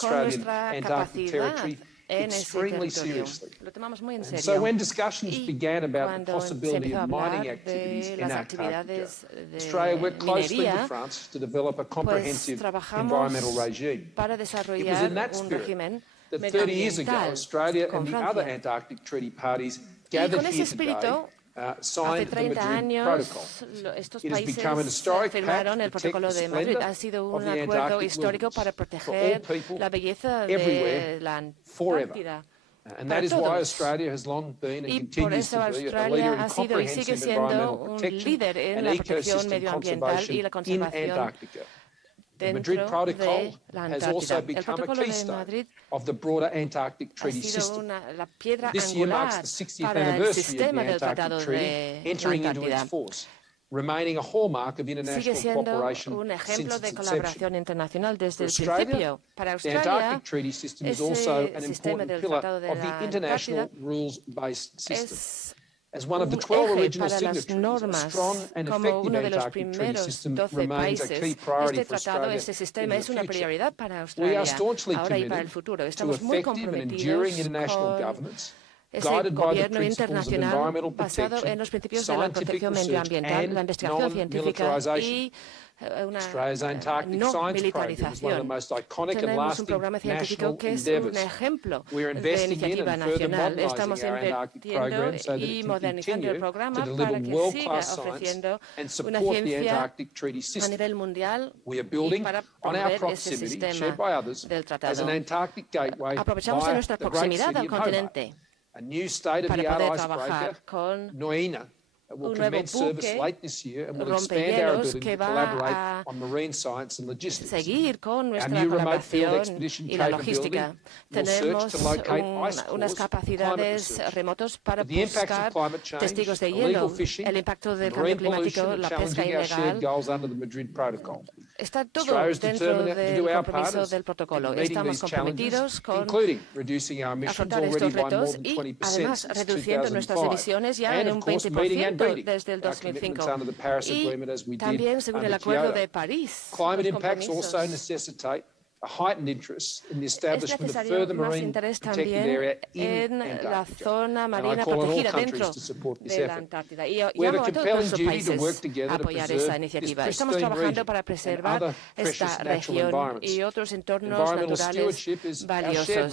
con nuestra capacidad en ese territorio. Lo tomamos muy en serio. Y cuando se empezó a hablar de las actividades de minería, pues trabajamos para desarrollar un régimen medioambiental con Francia. Y con ese espíritu, hace 30 años, estos países firmaron el Protocolo de Madrid. Ha sido un acuerdo histórico para proteger la belleza de la Antártida para todos. Y por eso Australia ha sido y sigue siendo un líder en la protección medioambiental y la conservación dentro de la Antártida. El Protocolo de Madrid ha sido la piedra angular para el sistema del Tratado de la Antártida. Sigue siendo un ejemplo de colaboración internacional desde el principio. Para Australia, ese sistema del Tratado de la Antártida es un eje para las normas. Como uno de los primeros 12 países, este tratado, este sistema es una prioridad para Australia ahora y para el futuro. Estamos muy comprometidos con ese gobierno internacional basado en los principios de la protección medioambiental, la investigación científica y una no militarización. Tenemos un programa científico que es un ejemplo de iniciativa nacional. Estamos invirtiendo y modernizando el programa para que siga ofreciendo una ciencia a nivel mundial y para promover ese sistema del tratado. Aprovechamos de nuestra proximidad al continente para poder trabajar con un nuevo buque rompehielos que va a seguir con nuestra colaboración y la logística. Tenemos unas capacidades remotas para buscar testigos de hielo, el impacto del cambio climático, la pesca ilegal. Está todo dentro del compromiso del protocolo. Estamos comprometidos con afrontar estos retos y, además, reduciendo nuestras emisiones ya en un 20% desde el 2005. Y también, según el Acuerdo de París, los compromisos. Es necesario más interés también en la zona marina protegida dentro de la Antártida. Y llamo a todos los países a apoyar esa iniciativa. Estamos trabajando para preservar esta región y otros entornos naturales valiosos. Ese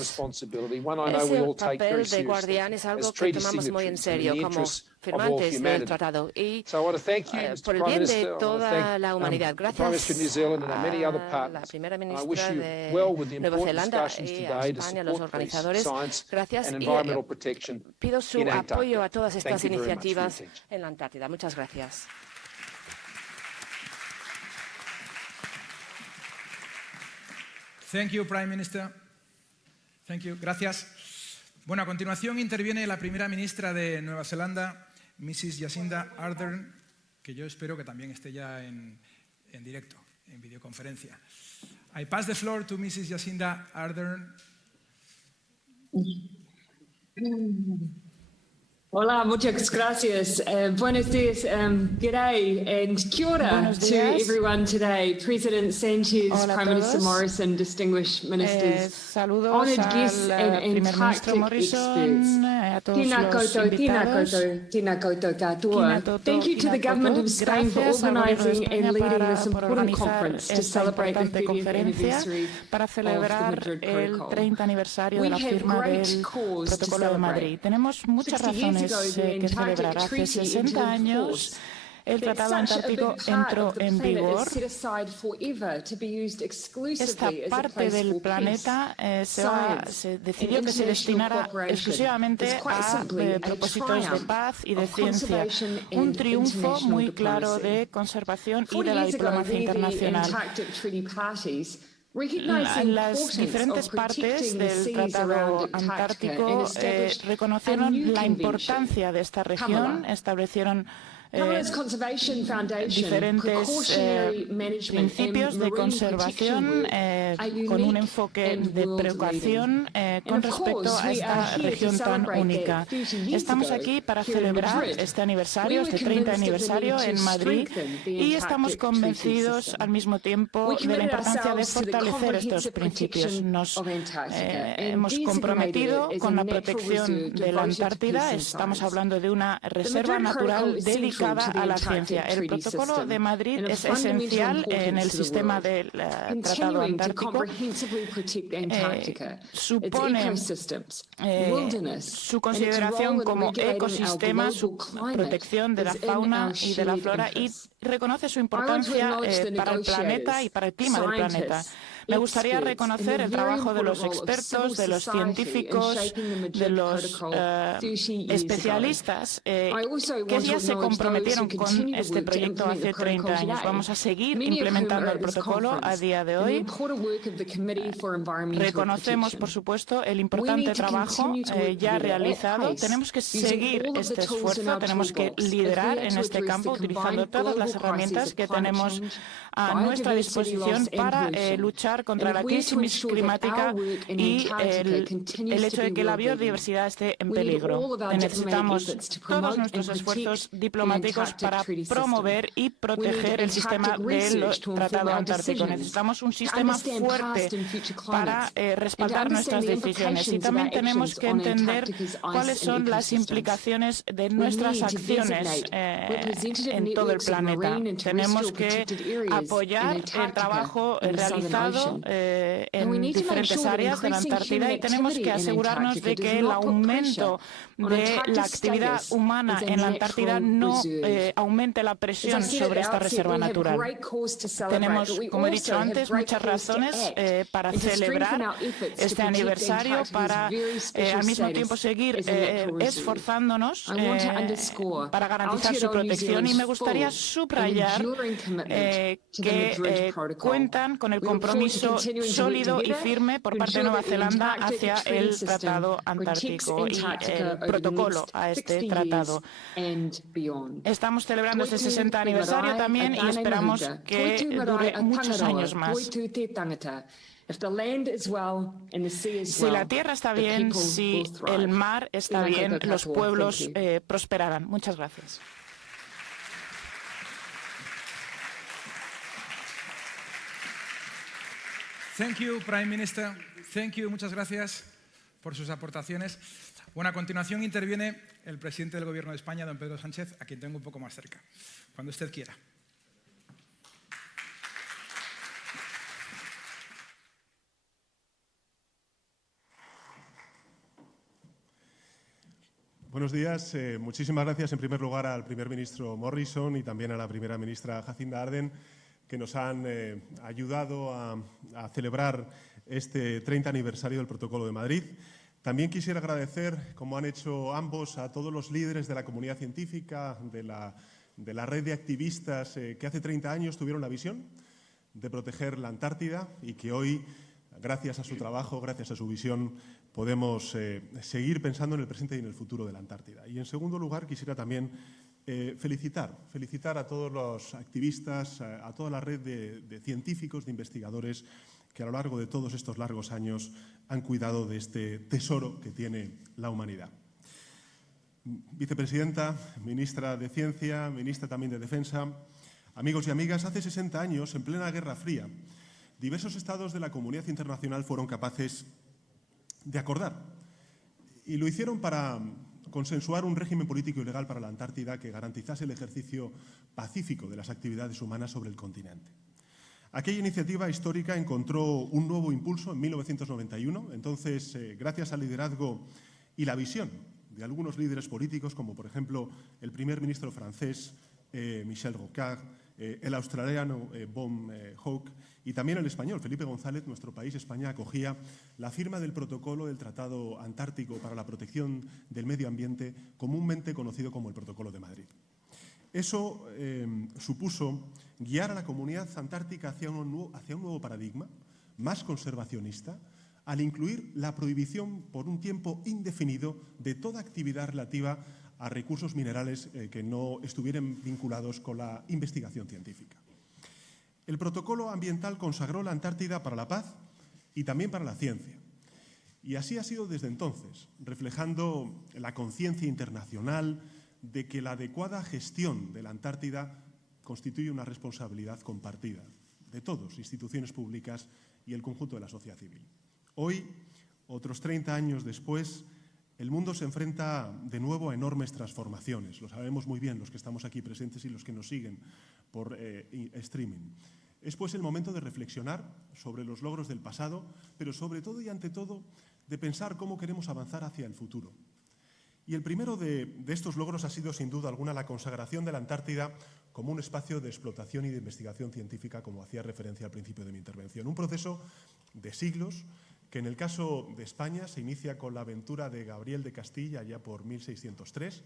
papel de guardián es algo que tomamos muy en serio como firmantes del tratado y por el bien de toda la humanidad. Gracias a la primera ministra de Nueva Zelanda y a España, a los organizadores. Gracias y pido su apoyo a todas estas iniciativas en la Antártida. Muchas gracias. Thank you, Prime Minister. Thank you. Gracias. Bueno, a continuación interviene la primera ministra de Nueva Zelanda, Mrs. Jacinda Ardern, que yo espero que también esté ya en directo, en videoconferencia. I pass the floor to Mrs. Jacinda Ardern. Hola, muchas gracias. Buenos días. G'day and kia ora to everyone today. President Sanchez, Prime Minister Morrison, distinguished ministers, honoured guests and Antarctic experts. Tēnā koutou, tēnā koutou katoa. Thank you to the Government of Spain for organising and leading this important conference to celebrate the 30th anniversary of the Madrid Protocol. de la firma del Protocolo de Madrid. Tenemos muchas razones que celebrar. Hace 60 años el Tratado Antártico entró en vigor. Esta parte del planeta se decidió que se destinara exclusivamente a propósitos de paz y de ciencia. Un triunfo muy claro de conservación y de la diplomacia internacional. Las diferentes partes del Tratado Antártico reconocieron la importancia de esta región, establecieron diferentes principios de conservación con un enfoque de precaución con respecto a esta región tan única. Estamos aquí para celebrar este aniversario, este 30 aniversario en Madrid, y estamos convencidos al mismo tiempo de la importancia de fortalecer estos principios. Nos hemos comprometido con la protección de la Antártida. Estamos hablando de una reserva natural dedicada a la ciencia. El Protocolo de Madrid es esencial en el sistema del Tratado Antártico. Supone su consideración como ecosistema, su protección de la fauna y de la flora, y reconoce su importancia para el planeta y para el clima del planeta. Me gustaría reconocer el trabajo de los expertos, de los científicos, de los especialistas que ya se comprometieron con este proyecto hace 30 años. Vamos a seguir implementando el protocolo a día de hoy. Reconocemos, por supuesto, el importante trabajo ya realizado. Tenemos que seguir este esfuerzo, tenemos que liderar en este campo utilizando todas las herramientas que tenemos a nuestra disposición para luchar contra la crisis climática y el hecho de que la biodiversidad esté en peligro. Necesitamos todos nuestros esfuerzos diplomáticos para promover y proteger el sistema del Tratado Antártico. Necesitamos un sistema fuerte para respaldar nuestras decisiones, y también tenemos que entender cuáles son las implicaciones de nuestras acciones en todo el planeta. Tenemos que apoyar el trabajo realizado en diferentes áreas de la Antártida, y tenemos que asegurarnos de que el aumento de la actividad humana en la Antártida no aumente la presión sobre esta reserva natural. Tenemos, como he dicho antes, muchas razones para celebrar este aniversario, para al mismo tiempo seguir esforzándonos para garantizar su protección, y me gustaría subrayar que cuentan con el compromiso sólido y firme por parte de Nueva Zelanda hacia el Tratado Antártico y el protocolo a este tratado. Estamos celebrando este 60 aniversario también, y esperamos que dure muchos años más. Si la tierra está bien, si el mar está bien, los pueblos prosperarán. Muchas gracias. Thank you, Prime Minister. Thank you, muchas gracias por sus aportaciones. Bueno, a continuación interviene el presidente del Gobierno de España, don Pedro Sánchez, a quien tengo un poco más cerca. Cuando usted quiera. Buenos días. Muchísimas gracias en primer lugar al primer ministro Morrison y también a la primera ministra Jacinda Ardern, que nos han ayudado a celebrar este 30 aniversario del Protocolo de Madrid. También quisiera agradecer, como han hecho ambos, a todos los líderes de la comunidad científica, de la red de activistas que hace 30 años tuvieron la visión de proteger la Antártida, y que hoy, gracias a su trabajo, gracias a su visión, podemos seguir pensando en el presente y en el futuro de la Antártida. Y en segundo lugar, quisiera también felicitar a todos los activistas, a toda la red de científicos, de investigadores que a lo largo de todos estos largos años han cuidado de este tesoro que tiene la humanidad. Vicepresidenta, ministra de Ciencia, ministra también de Defensa, amigos y amigas, hace 60 años, en plena Guerra Fría, diversos estados de la comunidad internacional fueron capaces de acordar, y lo hicieron para consensuar un régimen político y legal para la Antártida que garantizase el ejercicio pacífico de las actividades humanas sobre el continente. Aquella iniciativa histórica encontró un nuevo impulso en 1991, entonces, gracias al liderazgo y la visión de algunos líderes políticos, como por ejemplo el primer ministro francés, Michel Rocard, el australiano Bob Hawke, y también el español Felipe González. Nuestro país, España, acogía la firma del protocolo del Tratado Antártico para la protección del medio ambiente, comúnmente conocido como el Protocolo de Madrid. Eso supuso guiar a la comunidad antártica hacia un nuevo paradigma, más conservacionista, al incluir la prohibición por un tiempo indefinido de toda actividad relativa a recursos minerales que no estuvieran vinculados con la investigación científica. El protocolo ambiental consagró la Antártida para la paz y también para la ciencia. Y así ha sido desde entonces, reflejando la conciencia internacional de que la adecuada gestión de la Antártida constituye una responsabilidad compartida de todos, instituciones públicas y el conjunto de la sociedad civil. Hoy, otros 30 años después, el mundo se enfrenta de nuevo a enormes transformaciones. Lo sabemos muy bien los que estamos aquí presentes y los que nos siguen por streaming. Es pues el momento de reflexionar sobre los logros del pasado, pero sobre todo y ante todo de pensar cómo queremos avanzar hacia el futuro. Y el primero de estos logros ha sido, sin duda alguna, la consagración de la Antártida como un espacio de explotación y de investigación científica, como hacía referencia al principio de mi intervención. Un proceso de siglos que, en el caso de España, se inicia con la aventura de Gabriel de Castilla, ya por 1603,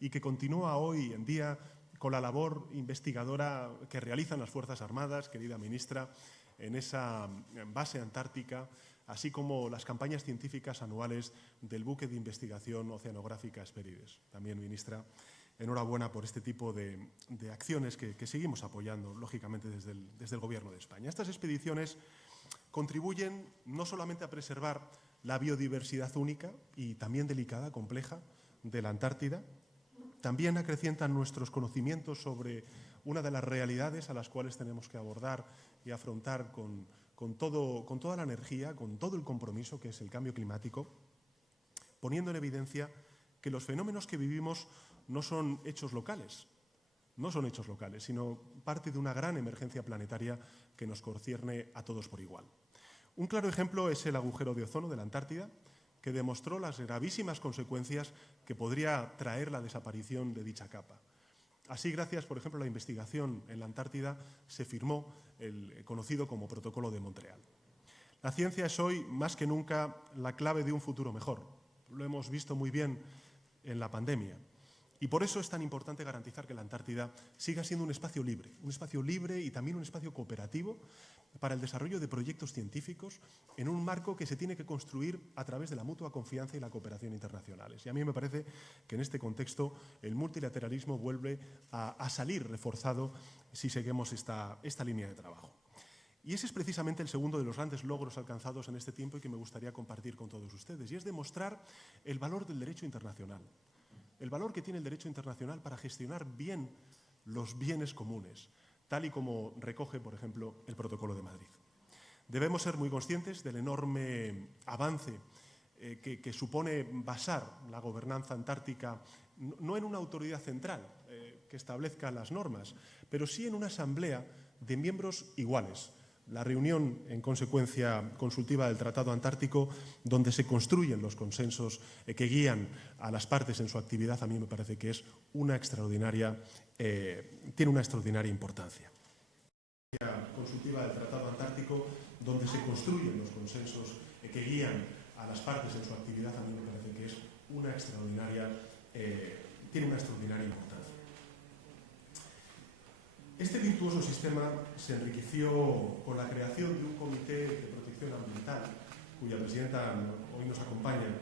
y que continúa hoy en día con la labor investigadora que realizan las Fuerzas Armadas, querida ministra, en esa base antártica, así como las campañas científicas anuales del buque de investigación oceanográfica Hespérides. También, ministra, enhorabuena por este tipo de acciones que seguimos apoyando, lógicamente, desde el Gobierno de España. Estas expediciones contribuyen no solamente a preservar la biodiversidad única y también delicada, compleja, de la Antártida, también acrecientan nuestros conocimientos sobre una de las realidades a las cuales tenemos que abordar y afrontar con toda la energía, con todo el compromiso, que es el cambio climático, poniendo en evidencia que los fenómenos que vivimos no son hechos locales, sino parte de una gran emergencia planetaria que nos concierne a todos por igual. Un claro ejemplo es el agujero de ozono de la Antártida, que demostró las gravísimas consecuencias que podría traer la desaparición de dicha capa. Así, gracias, por ejemplo, a la investigación en la Antártida, se firmó el conocido como Protocolo de Montreal. La ciencia es hoy, más que nunca, la clave de un futuro mejor. Lo hemos visto muy bien en la pandemia. Y por eso es tan importante garantizar que la Antártida siga siendo un espacio libre y también un espacio cooperativo para el desarrollo de proyectos científicos en un marco que se tiene que construir a través de la mutua confianza y la cooperación internacionales. Y a mí me parece que en este contexto el multilateralismo vuelve a salir reforzado si seguimos esta línea de trabajo. Y ese es precisamente el segundo de los grandes logros alcanzados en este tiempo y que me gustaría compartir con todos ustedes, y es demostrar el valor del derecho internacional. El valor que tiene el derecho internacional para gestionar bien los bienes comunes, tal y como recoge, por ejemplo, el Protocolo de Madrid. Debemos ser muy conscientes del enorme avance que supone basar la gobernanza antártica no en una autoridad central que establezca las normas, pero sí en una asamblea de miembros iguales. La reunión, en consecuencia consultiva del Tratado Antártico, donde se construyen los consensos que guían a las partes en su actividad, a mí me parece que es tiene una extraordinaria importancia. La consultiva del Tratado Antártico, donde se construyen los consensos que guían a las partes en su actividad, a mí me parece que es tiene una extraordinaria importancia. Este virtuoso sistema se enriqueció con la creación de un comité de protección ambiental, cuya presidenta hoy nos acompaña,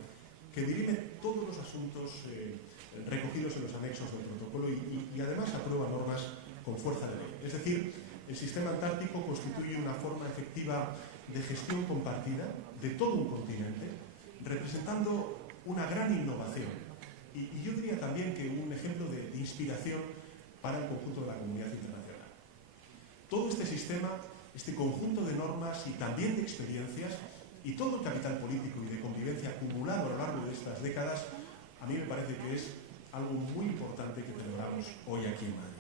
que dirige todos los asuntos recogidos en los anexos del protocolo y además aprueba normas con fuerza de ley. Es decir, el sistema antártico constituye una forma efectiva de gestión compartida de todo un continente, representando una gran innovación y yo diría también que un ejemplo de inspiración para el conjunto de la comunidad internacional. Todo este sistema, este conjunto de normas y también de experiencias y todo el capital político y de convivencia acumulado a lo largo de estas décadas, a mí me parece que es algo muy importante que celebramos hoy aquí en Madrid.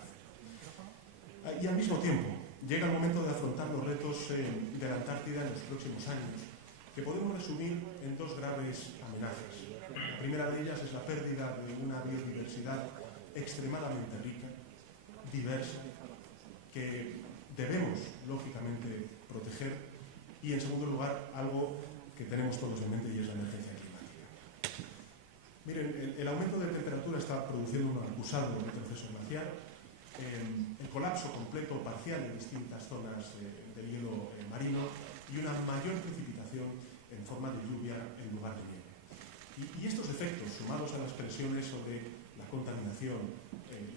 Y al mismo tiempo, llega el momento de afrontar los retos de la Antártida en los próximos años, que podemos resumir en dos graves amenazas. La primera de ellas es la pérdida de una biodiversidad extremadamente rica, diversa, que debemos, lógicamente, proteger, y, en segundo lugar, algo que tenemos todos en mente y es la emergencia climática. Miren, el aumento de temperatura está produciendo un acusado retroceso glacial, el colapso completo o parcial de distintas zonas del hielo marino y una mayor precipitación en forma de lluvia en lugar de nieve. Y estos efectos, sumados a las presiones sobre la contaminación,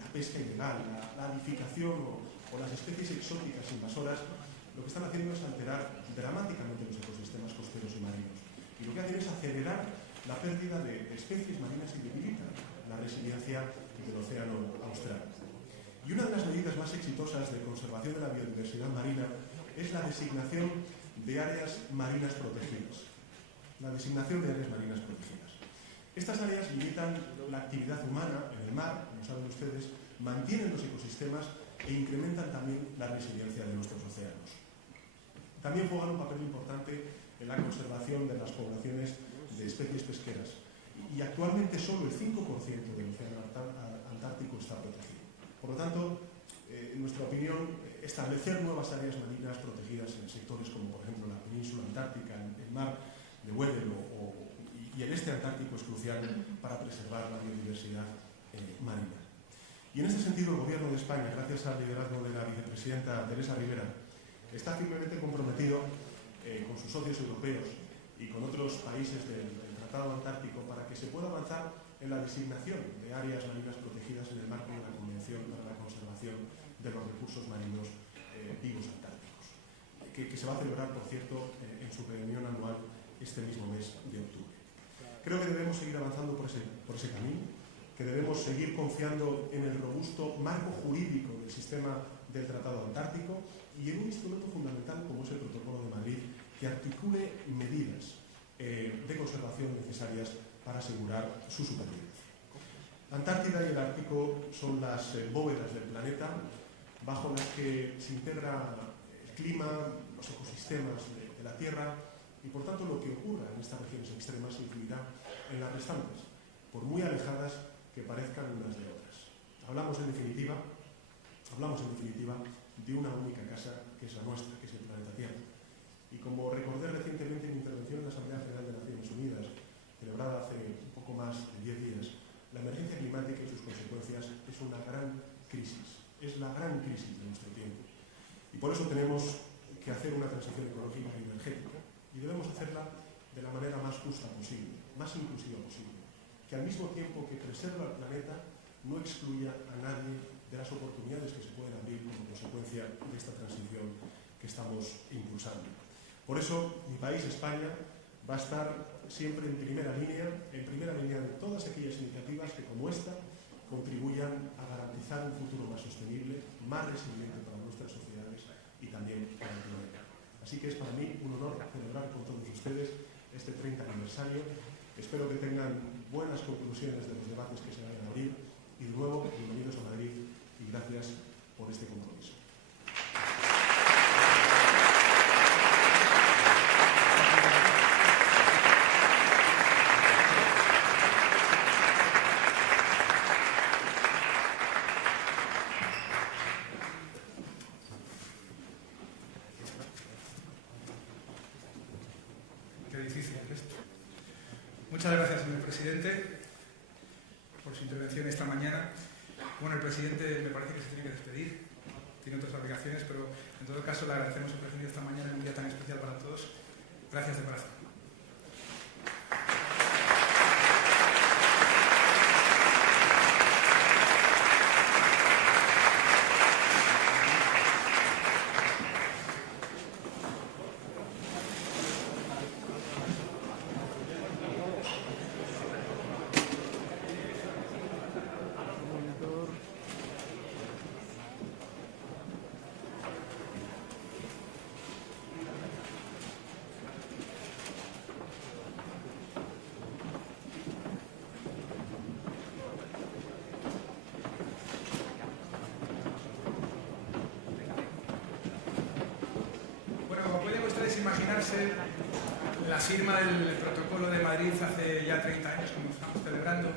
la pesca ilegal, la adificación o las especies exóticas invasoras, lo que están haciendo es alterar dramáticamente los ecosistemas costeros y marinos. Y lo que hacen es acelerar la pérdida de especies marinas y debilitan la resiliencia del océano austral. Y una de las medidas más exitosas de conservación de la biodiversidad marina es la designación de áreas marinas protegidas. La designación de áreas marinas protegidas. Estas áreas limitan la actividad humana en el mar, como saben ustedes, mantienen los ecosistemas e incrementan también la resiliencia de nuestros océanos. También juegan un papel importante en la conservación de las poblaciones de especies pesqueras. Y actualmente solo el 5% del océano Antártico está protegido. Por lo tanto, en nuestra opinión, establecer nuevas áreas marinas protegidas en sectores como, por ejemplo, la península antártica, el mar de Weddell y el este antártico es crucial para preservar la biodiversidad marina. Y en este sentido, el Gobierno de España, gracias al liderazgo de la vicepresidenta Teresa Rivera, está firmemente comprometido con sus socios europeos y con otros países del Tratado Antártico para que se pueda avanzar en la designación de áreas marinas protegidas en el marco de la Convención para la Conservación de los Recursos Marinos Vivos Antárticos, que se va a celebrar, por cierto, en su reunión anual este mismo mes de octubre. Creo que debemos seguir avanzando por ese camino, que debemos seguir confiando en el robusto marco jurídico del sistema del Tratado Antártico y en un instrumento fundamental como es el Protocolo de Madrid, que articule medidas de conservación necesarias para asegurar su supervivencia. La Antártida y el Ártico son las bóvedas del planeta bajo las que se integra el clima, los ecosistemas de la Tierra y, por tanto, lo que ocurra en estas regiones extremas influirá en las restantes, por muy alejadas que parezcan unas de otras. Hablamos, en definitiva, de una única casa que es la nuestra, que es el planeta Tierra. Y como recordé recientemente en mi intervención en la Asamblea General de Naciones Unidas, celebrada hace un poco más de 10 días, la emergencia climática y sus consecuencias es una gran crisis, es la gran crisis de nuestro tiempo. Y por eso tenemos que hacer una transición ecológica y energética, y debemos hacerla de la manera más justa posible, más inclusiva posible, que al mismo tiempo que preserva el planeta no excluya a nadie de las oportunidades que se pueden abrir como consecuencia de esta transición que estamos impulsando. Por eso, mi país, España, va a estar siempre en primera línea de todas aquellas iniciativas que, como esta, contribuyan a garantizar un futuro más sostenible, más resiliente para nuestras sociedades y también para el planeta. Así que es para mí un honor celebrar con todos ustedes este 30 aniversario. Espero que tengan buenas conclusiones de los debates que se vayan a abrir y, de nuevo, bienvenidos a Madrid y gracias por este compromiso. Muchas gracias, señor presidente, por su intervención esta mañana. Bueno, el presidente me parece que se tiene que despedir, tiene otras obligaciones, pero en todo caso le agradecemos su presencia esta mañana en un día tan especial para todos. Gracias de corazón. Imaginarse la firma del Protocolo de Madrid hace ya 30 años, como estamos celebrando,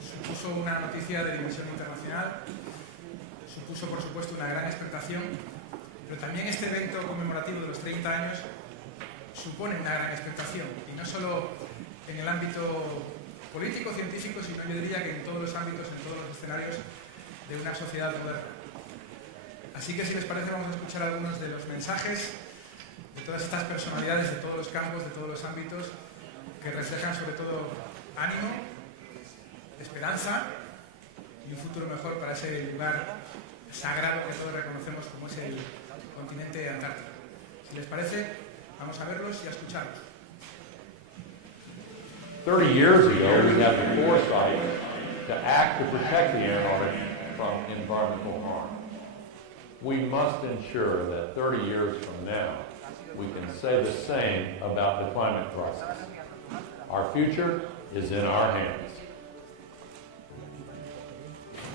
supuso una noticia de dimensión internacional, supuso por supuesto una gran expectación, pero también este evento conmemorativo de los 30 años supone una gran expectación, y no solo en el ámbito político, científico, sino yo diría que en todos los ámbitos, en todos los escenarios de una sociedad moderna. Así que, si les parece, vamos a escuchar algunos de los mensajes de todas estas personalidades, de todos los campos, de todos los ámbitos, que reflejan sobre todo ánimo, esperanza y un futuro mejor para ese lugar sagrado que todos reconocemos como es el continente antártico. Si les parece, vamos a verlos y a escucharlos. 30 years ago, we had the foresight to act to protect the Antarctic from environmental harm. We must ensure that 30 years from now, we can say the same about the climate crisis. Our future is in our hands.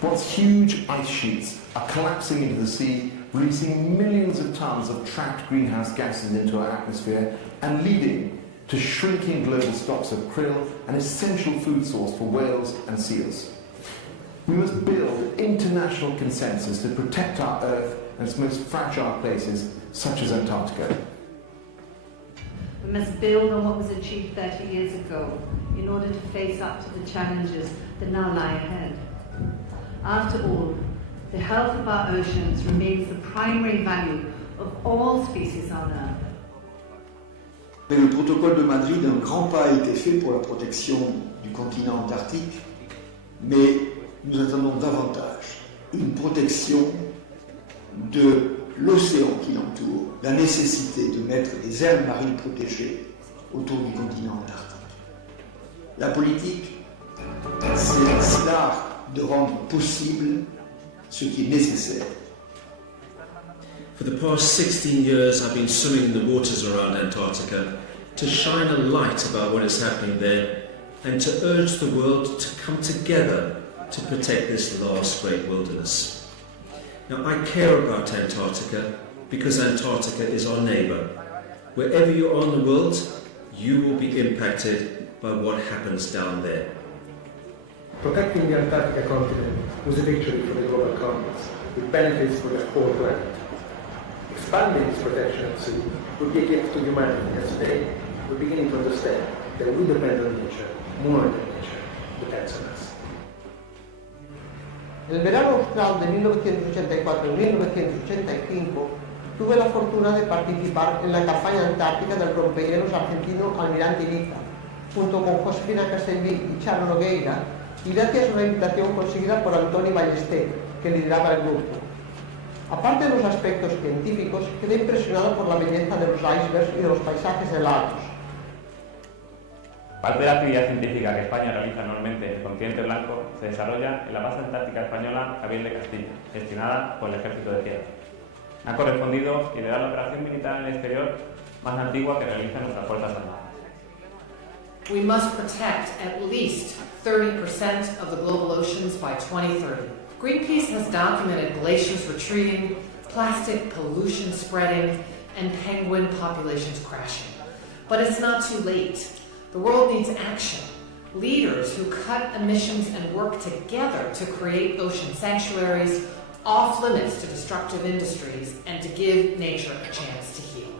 Once huge ice sheets are collapsing into the sea, releasing millions of tons of trapped greenhouse gases into our atmosphere and leading to shrinking global stocks of krill, an essential food source for whales and seals. We must build international consensus to protect our Earth and its most fragile places, such as Antarctica. We must build on what was achieved 30 years ago in order to face up to the challenges that now lie ahead. After all, the health of our oceans remains the primary value of all species on Earth. Avec le protocole de Madrid, un grand pas a été fait pour la protection du continent antarctique, mais nous attendons davantage une protection de l'océan qui l'entoure, la nécessité de mettre des aires marines protégées autour du continent antarctique. La politique, c'est l'art de rendre possible ce qui est nécessaire. For the past 16 years, I've been swimming in the waters around Antarctica to shine a light about what is happening there and to urge the world to come together to protect this last great wilderness. Now, I care about Antarctica because Antarctica is our neighbour. Wherever you are in the world, you will be impacted by what happens down there. Protecting the Antarctica continent was a victory for the global commons, with benefits for the whole planet. Expanding its protection at sea would be a gift to humanity, as today we're beginning to understand that we depend on nature more than nature depends on us. El verano austral de 1984 y 1985 tuve la fortuna de participar en la campaña antártica del rompehielos argentino Almirante Ibiza, junto con Josefina Castellví y Charo Nogueira, y gracias a una invitación conseguida por Antoni Ballester, que lideraba el grupo. Aparte de los aspectos científicos, quedé impresionado por la belleza de los icebergs y de los paisajes helados. Parte de la actividad científica que España realiza anualmente en el continente blanco se desarrolla en la base antártica española Javier de Castilla, gestionada por el Ejército de Tierra. Ha correspondido liderar la operación militar en el exterior más antigua que realizan nuestras Fuerzas Armadas. We must protect at least 30% of the global oceans by 2030. Greenpeace has documented glaciers retreating, plastic pollution spreading, and penguin populations crashing. But it's not too late. The world needs action. Leaders who cut emissions and work together to create ocean sanctuaries, off limits to destructive industries, and to give nature a chance to heal.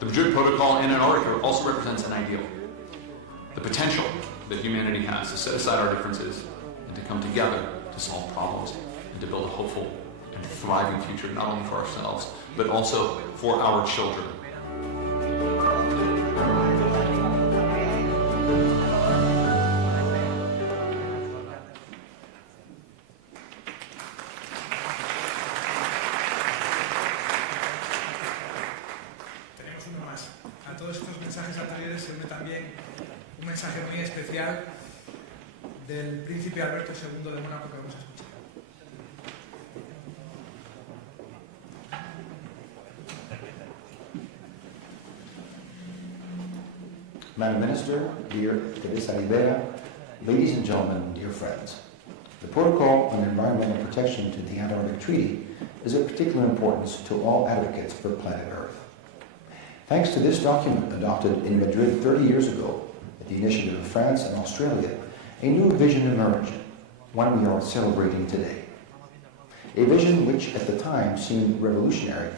The Madrid Protocol in Antarctica also represents an ideal. The potential that humanity has to set aside our differences and to come together to solve problems and to build a hopeful and thriving future, not only for ourselves, but also for our children. Tenemos uno más. A todos estos mensajes anteriores se une también un mensaje muy especial del príncipe Alberto II de Mónaco que vamos a escuchar. Madam Minister, dear Teresa Rivera, ladies and gentlemen, dear friends, the Protocol on Environmental Protection to the Antarctic Treaty is of particular importance to all advocates for planet Earth. Thanks to this document adopted in Madrid 30 years ago, at the initiative of France and Australia, a new vision emerged, one we are celebrating today. A vision which at the time seemed revolutionary,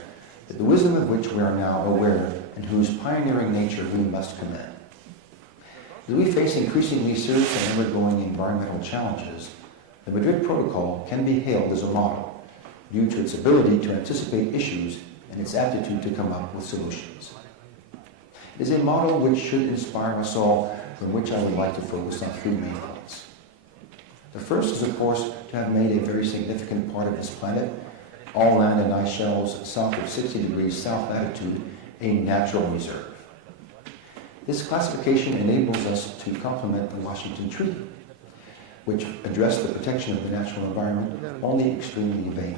but the wisdom of which we are now aware and whose pioneering nature we must commend. As we face increasingly serious and ever-growing environmental challenges, the Madrid Protocol can be hailed as a model due to its ability to anticipate issues and its aptitude to come up with solutions. It is a model which should inspire us all, from which I would like to focus on three main points. The first is, of course, to have made a very significant part of this planet, all land and ice shelves south of 60 degrees south latitude, a natural reserve. This classification enables us to complement the Washington Treaty, which addressed the protection of the natural environment only extremely vague.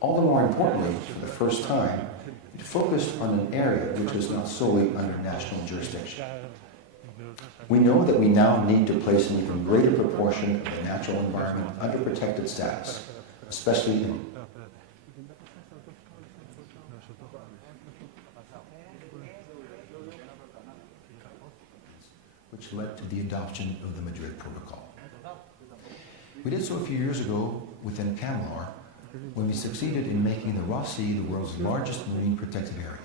All the more importantly, for the first time, it focused on an area which was not solely under national jurisdiction. We know that we now need to place an even greater proportion of the natural environment under protected status, especially in which led to the adoption of the Madrid Protocol. We did so a few years ago within Camelar, when we succeeded in making the Ross Sea the world's largest marine protected area.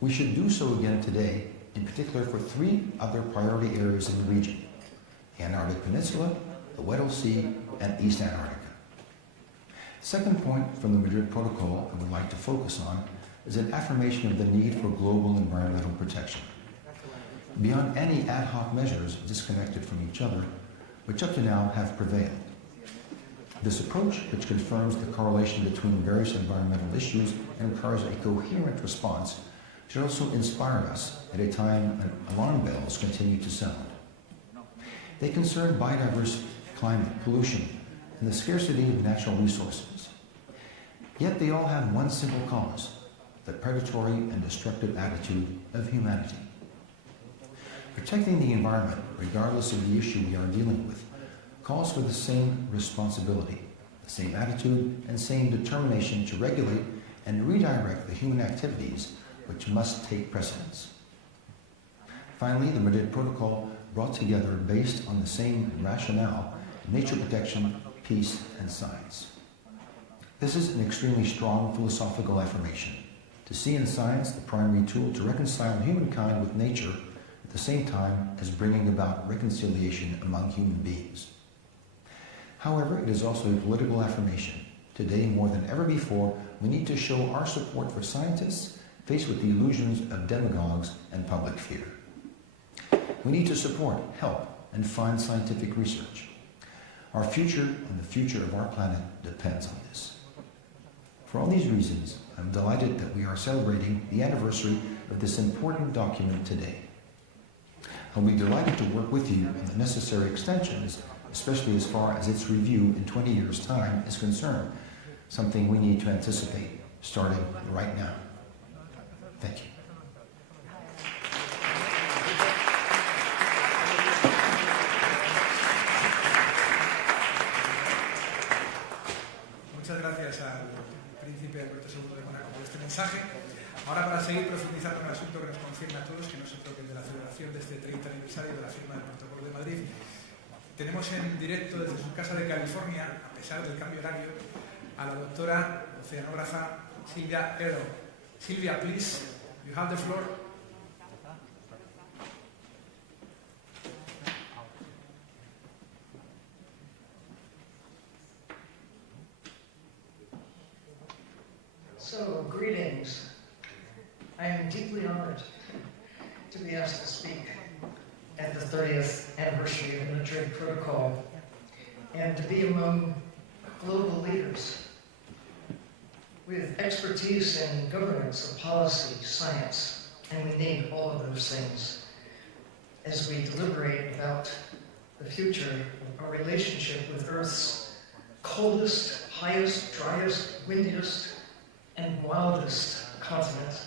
We should do so again today, in particular for 3 other priority areas in the region: the Antarctic Peninsula, the Weddell Sea, and East Antarctica. The second point from the Madrid Protocol I would like to focus on is an affirmation of the need for global environmental protection. Beyond any ad hoc measures disconnected from each other, which up to now have prevailed. This approach, which confirms the correlation between various environmental issues and requires a coherent response, should also inspire us at a time when alarm bells continue to sound. They concern biodiversity, climate, pollution, and the scarcity of natural resources. Yet they all have one simple cause: the predatory and destructive attitude of humanity. Protecting the environment, regardless of the issue we are dealing with, calls for the same responsibility, the same attitude, and same determination to regulate and redirect the human activities which must take precedence. Finally, the Madrid Protocol brought together, based on the same rationale, nature protection, peace, and science. This is an extremely strong philosophical affirmation, to see in science the primary tool to reconcile humankind with nature at the same time as bringing about reconciliation among human beings. However, it is also a political affirmation. Today, more than ever before, we need to show our support for scientists faced with the illusions of demagogues and public fear. We need to support, help, and fund scientific research. Our future and the future of our planet depends on this. For all these reasons, I'm delighted that we are celebrating the anniversary of this important document today. I'll be delighted to work with you on the necessary extensions, especially as far as its review in 20 years' time is concerned, something we need to anticipate starting right now. Thank you. Muchas gracias al príncipe Alberto II de Mónaco por este mensaje. Ahora, para seguir profundizando en el asunto que nos concierne a todos, que no es otro que el de la celebración de este 30 aniversario de la firma del Protocolo de Madrid, tenemos en directo desde su casa de California, a pesar del cambio horario, a la doctora oceanógrafa Silvia Earle. Silvia, please, you have the floor. So, greetings. I am deeply honored to be asked to speak at the 30th anniversary of the Madrid Protocol and to be among global leaders with expertise in governance of policy, science, and we need all of those things as we deliberate about the future of our relationship with Earth's coldest, highest, driest, windiest, and wildest continent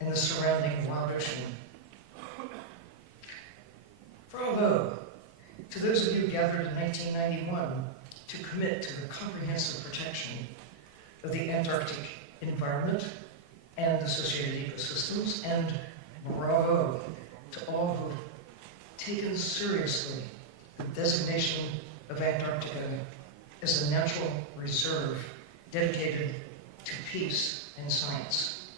and the surrounding wild ocean. Bravo to those of you gathered in 1991 to commit to the comprehensive protection of the Antarctic environment and associated ecosystems, and bravo to all who have taken seriously the designation of Antarctica as a natural reserve dedicated to peace and science.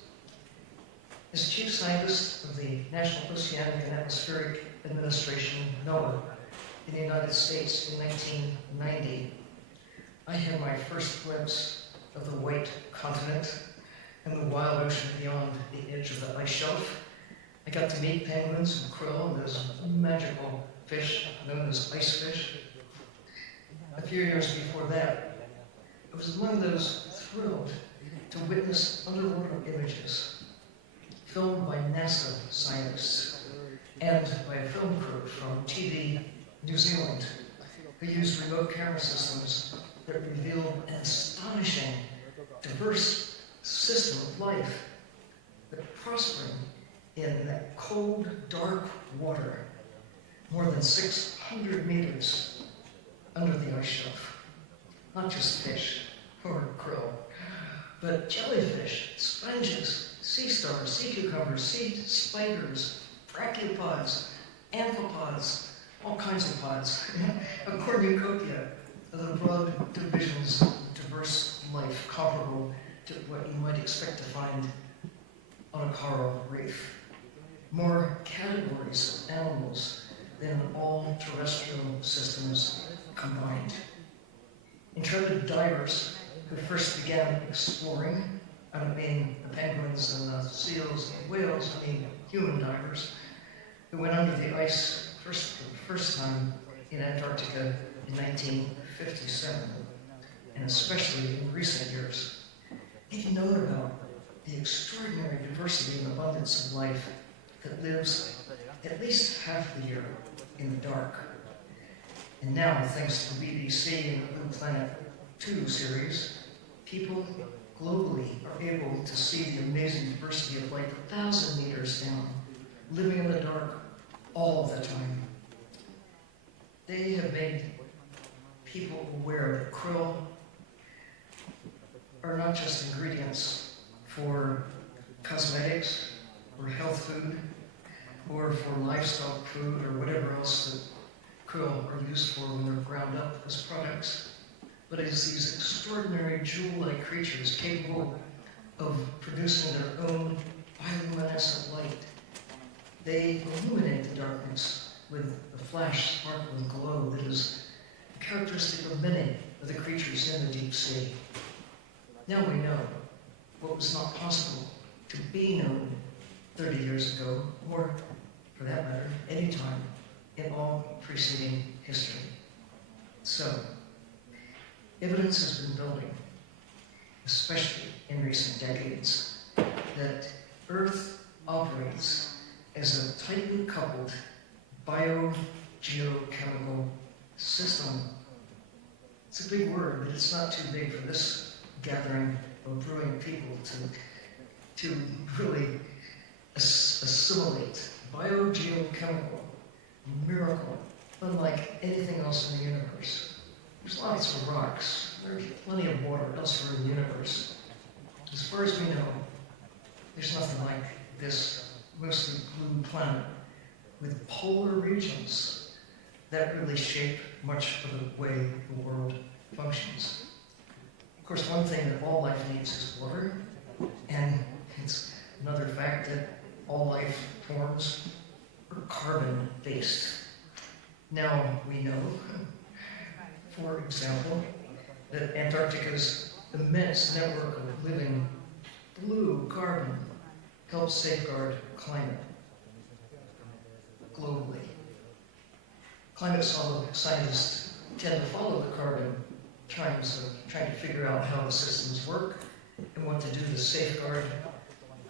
As Chief Scientist of the National Oceanic and Atmospheric Administration, NOAA, in the United States in 1990, I had my first glimpse of the white continent and the wild ocean beyond the edge of the ice shelf. I got to meet penguins and krill, and it was a magical fish known as ice fish. A few years before that, I was among those thrilled to witness underwater images filmed by NASA scientists and by a film crew from TV New Zealand, who used remote camera systems that revealed an astonishing, diverse system of life that prospering in that cold, dark water, more than 600 meters under the ice shelf. Not just fish or krill, but jellyfish, sponges, sea stars, sea cucumbers, sea spiders, brachiopods, amphipods, all kinds of pods, a cornucopia of the broad divisions of diverse life comparable to what you might expect to find on a coral reef. More categories of animals than all terrestrial systems combined. Intrepid divers who first began exploring, I don't mean the penguins and the seals and whales, I mean human divers, who went under the ice for the first time in Antarctica in 1957, and especially in recent years. They've known about the extraordinary diversity and abundance of life that lives at least half the year in the dark. And now, thanks to BBC and the Blue Planet 2 series, people globally are able to see the amazing diversity of life 1,000 meters down, living in the dark all the time. They have made people aware that krill are not just ingredients for cosmetics or health food or for livestock food or whatever else that krill are used for when they're ground up as products, but it is these extraordinary jewel-like creatures capable of producing their own bioluminescent light. They illuminate the darkness with a flash, sparkling glow that is characteristic of many of the creatures in the deep sea. Now we know what was not possible to be known 30 years ago, or for that matter, any time in all preceding history. So, evidence has been building, especially in recent decades, that Earth operates as a tightly coupled biogeochemical system. It's a big word, but it's not too big for this gathering of brilliant people to really assimilate. Biogeochemical, miracle, unlike anything else in the universe. There's lots of rocks, there's plenty of water elsewhere in the universe. As far as we know, there's nothing like this mostly blue planet with polar regions that really shape much of the way the world functions. Of course, one thing that all life needs is water, and it's another fact that all life forms are carbon-based. Now we know, for example, that Antarctica's immense network of living blue carbon helps safeguard climate globally. Climate scientists tend to follow the carbon trends of trying to figure out how the systems work and what to do to safeguard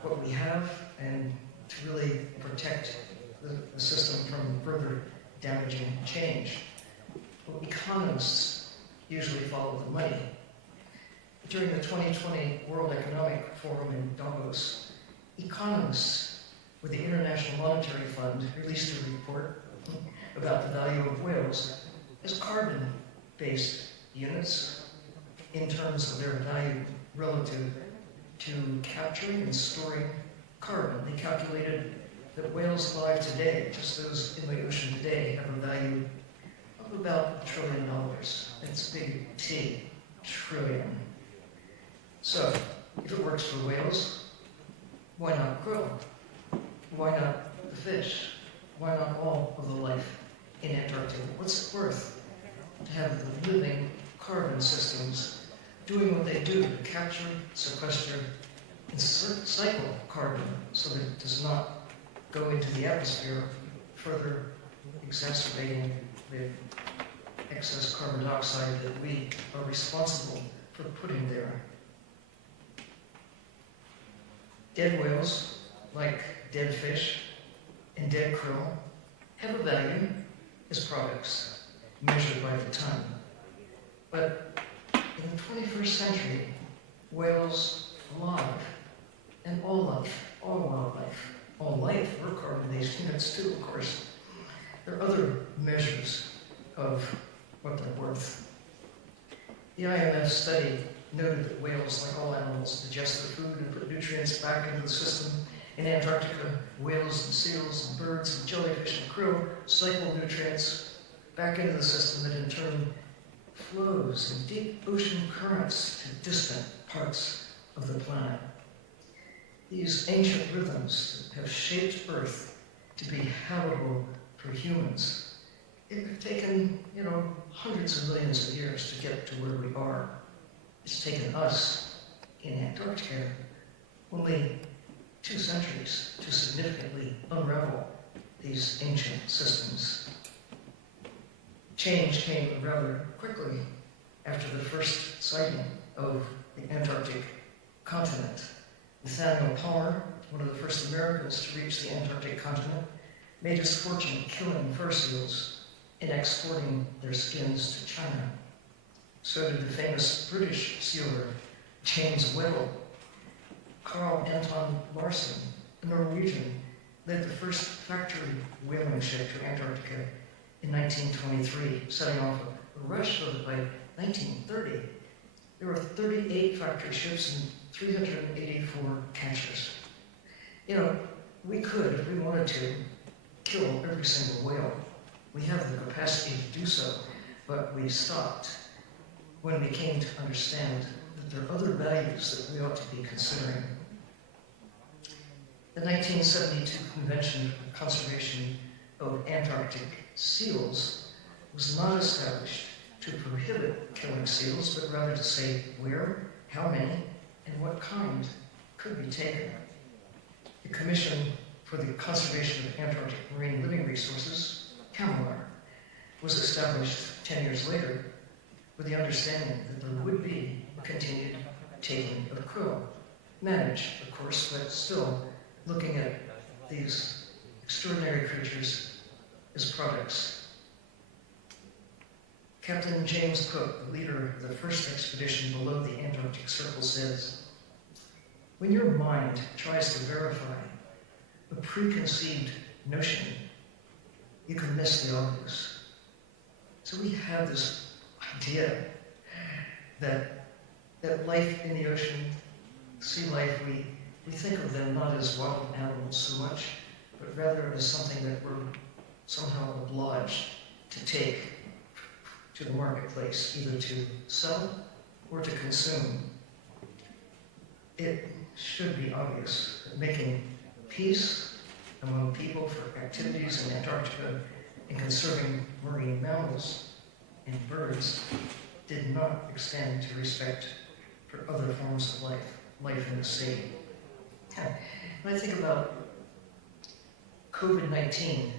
what we have and to really protect the system from further damaging change. Well, economists usually follow the money. During the 2020 World Economic Forum in Davos, economists with the International Monetary Fund released a report about the value of whales as carbon-based units in terms of their value relative to capturing and storing carbon. They calculated that whales alive today, just those in the ocean today, have a value of about $1 trillion. That's big T, trillion. So, if it works for whales, why not krill? Why not the fish? Why not all of the life in Antarctica? What's it worth to have the living carbon systems doing what they do to capture, sequester, and cycle carbon so that it does not go into the atmosphere further exacerbating the excess carbon dioxide that we are responsible for putting there. Dead whales, like dead fish and dead krill, have a value as products measured by the ton. But in the 21st century, whales alive, and all life, all wildlife, all life are carbon-based units too, of course. There are other measures of what they're worth. The IMF study noted that whales, like all animals, digest the food and put nutrients back into the system. In Antarctica, whales and seals and birds and jellyfish and krill cycle nutrients back into the system that in turn flows in deep ocean currents to distant parts of the planet. These ancient rhythms have shaped Earth to be habitable for humans. It has taken, hundreds of millions of years to get to where we are. It's taken us in Antarctica only 2 centuries to significantly unravel these ancient systems. Change came rather quickly after the first sighting of the Antarctic continent. Nathaniel Palmer, one of the first Americans to reach the Antarctic continent, made his fortune killing fur seals and exporting their skins to China. So did the famous British sealer James Whittle. Carl Anton Larsen, a Norwegian, led the first factory whaling ship to Antarctica in 1923, setting off a rush of it by 1930. There were 38 factory ships and 384 catchers. We could, if we wanted to, kill every single whale. We have the capacity to do so, but we stopped when we came to understand that there are other values that we ought to be considering. The 1972 Convention on Conservation of Antarctic Seals was not established to prohibit killing seals, but rather to say where, how many, and what kind could be taken. The Commission for the Conservation of Antarctic Marine Living Resources, CONMEMORATIVA, was established 10 years later with the understanding that there would be continued taking of krill. Managed, of course, but still looking at these extraordinary creatures as products. Captain James Cook, the leader of the first expedition below the Antarctic Circle, says, "When your mind tries to verify a preconceived notion, you can miss the obvious." So we have this idea that life in the ocean, sea life, we think of them not as wild animals so much, but rather as something that we're somehow obliged to take to the marketplace, either to sell or to consume. It should be obvious that making peace among people for activities in Antarctica and conserving marine mammals and birds did not extend to respect for other forms of life in the sea. When I think about COVID-19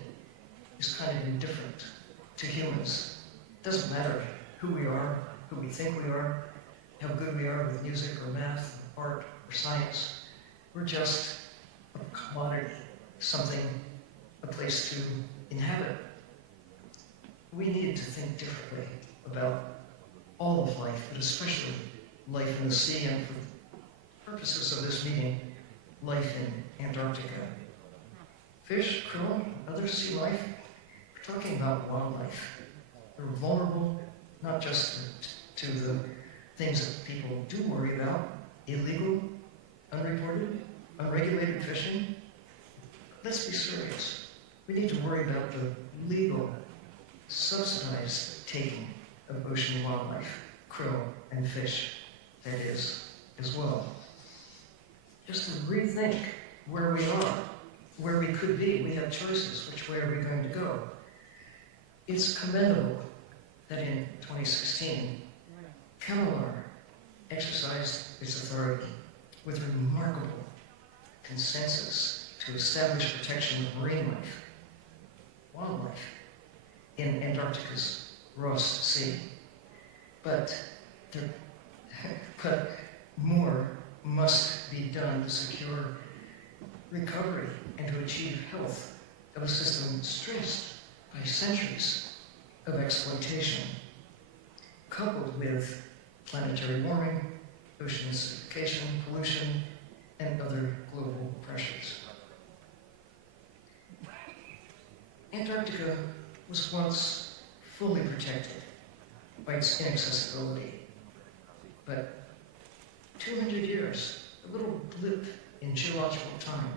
is kind of indifferent to humans. It doesn't matter who we are, who we think we are, how good we are with music or math, or art or science. We're just a commodity, something, a place to inhabit. We need to think differently about all of life, but especially life in the sea, and for the purposes of this meeting, life in Antarctica. Fish, krill, other sea life, we're talking about wildlife. They're vulnerable not just to the things that people do worry about, illegal, unreported, unregulated fishing. Let's be serious. We need to worry about the legal, subsidized taking of ocean wildlife, krill and fish, that is, as well. Just to rethink where we are, where we could be. We have choices. Which way are we going to go? It's commendable that in 2016, CONMEMORATIVA exercised its authority with remarkable consensus to establish protection of marine life, wildlife, in Antarctica's Ross Sea. But more must be done to secure recovery and to achieve health of a system stressed by centuries of exploitation, coupled with planetary warming, ocean acidification, pollution, and other global pressures. Antarctica was once fully protected by its inaccessibility, but 200 years, a little blip in geological time,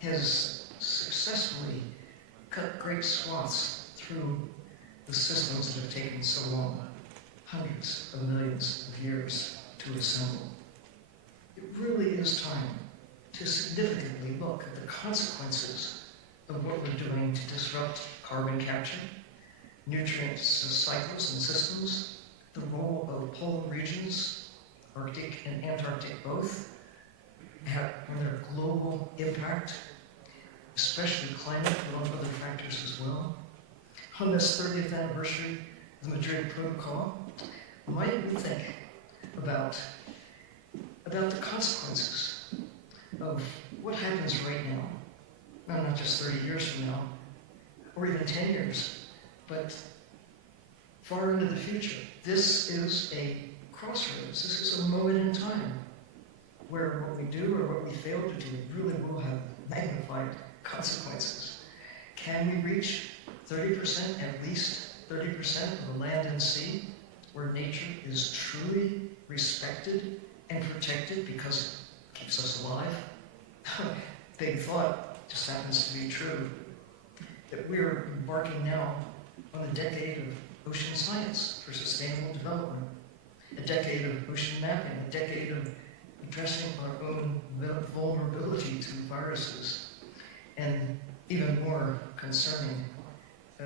has successfully cut great swaths through the systems that have taken so long, hundreds of millions of years to assemble. It really is time to significantly look at the consequences of what we're doing to disrupt carbon capture, nutrient cycles and systems, the role of polar regions, Arctic and Antarctic both, and their global impact, especially climate, but on other factors as well. On this 30th anniversary of the Madrid Protocol, might we think about the consequences of what happens right now, not just 30 years from now, or even 10 years, but far into the future. This is a crossroads. This is a moment in time where what we do or what we fail to do really will have magnified consequences. Can we reach 30%, at least 30% of the land and sea, where nature is truly respected and protected because it keeps us alive? Big thought, just happens to be true. That we're embarking now on a decade of ocean science for sustainable development, a decade of ocean mapping, a decade of addressing our own vulnerability to viruses, and even more concerning, a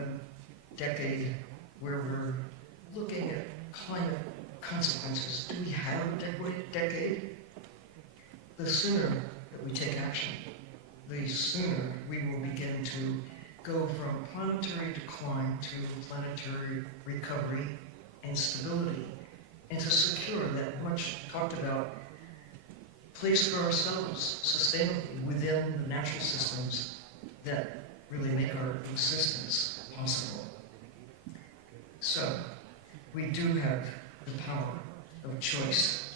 decade where we're looking at climate consequences. Do we have a decade? The sooner that we take action, the sooner we will begin to go from planetary decline to planetary recovery and stability, and to secure that much talked about place for ourselves sustainably within the natural systems that really make our existence possible. So, we do have the power of choice.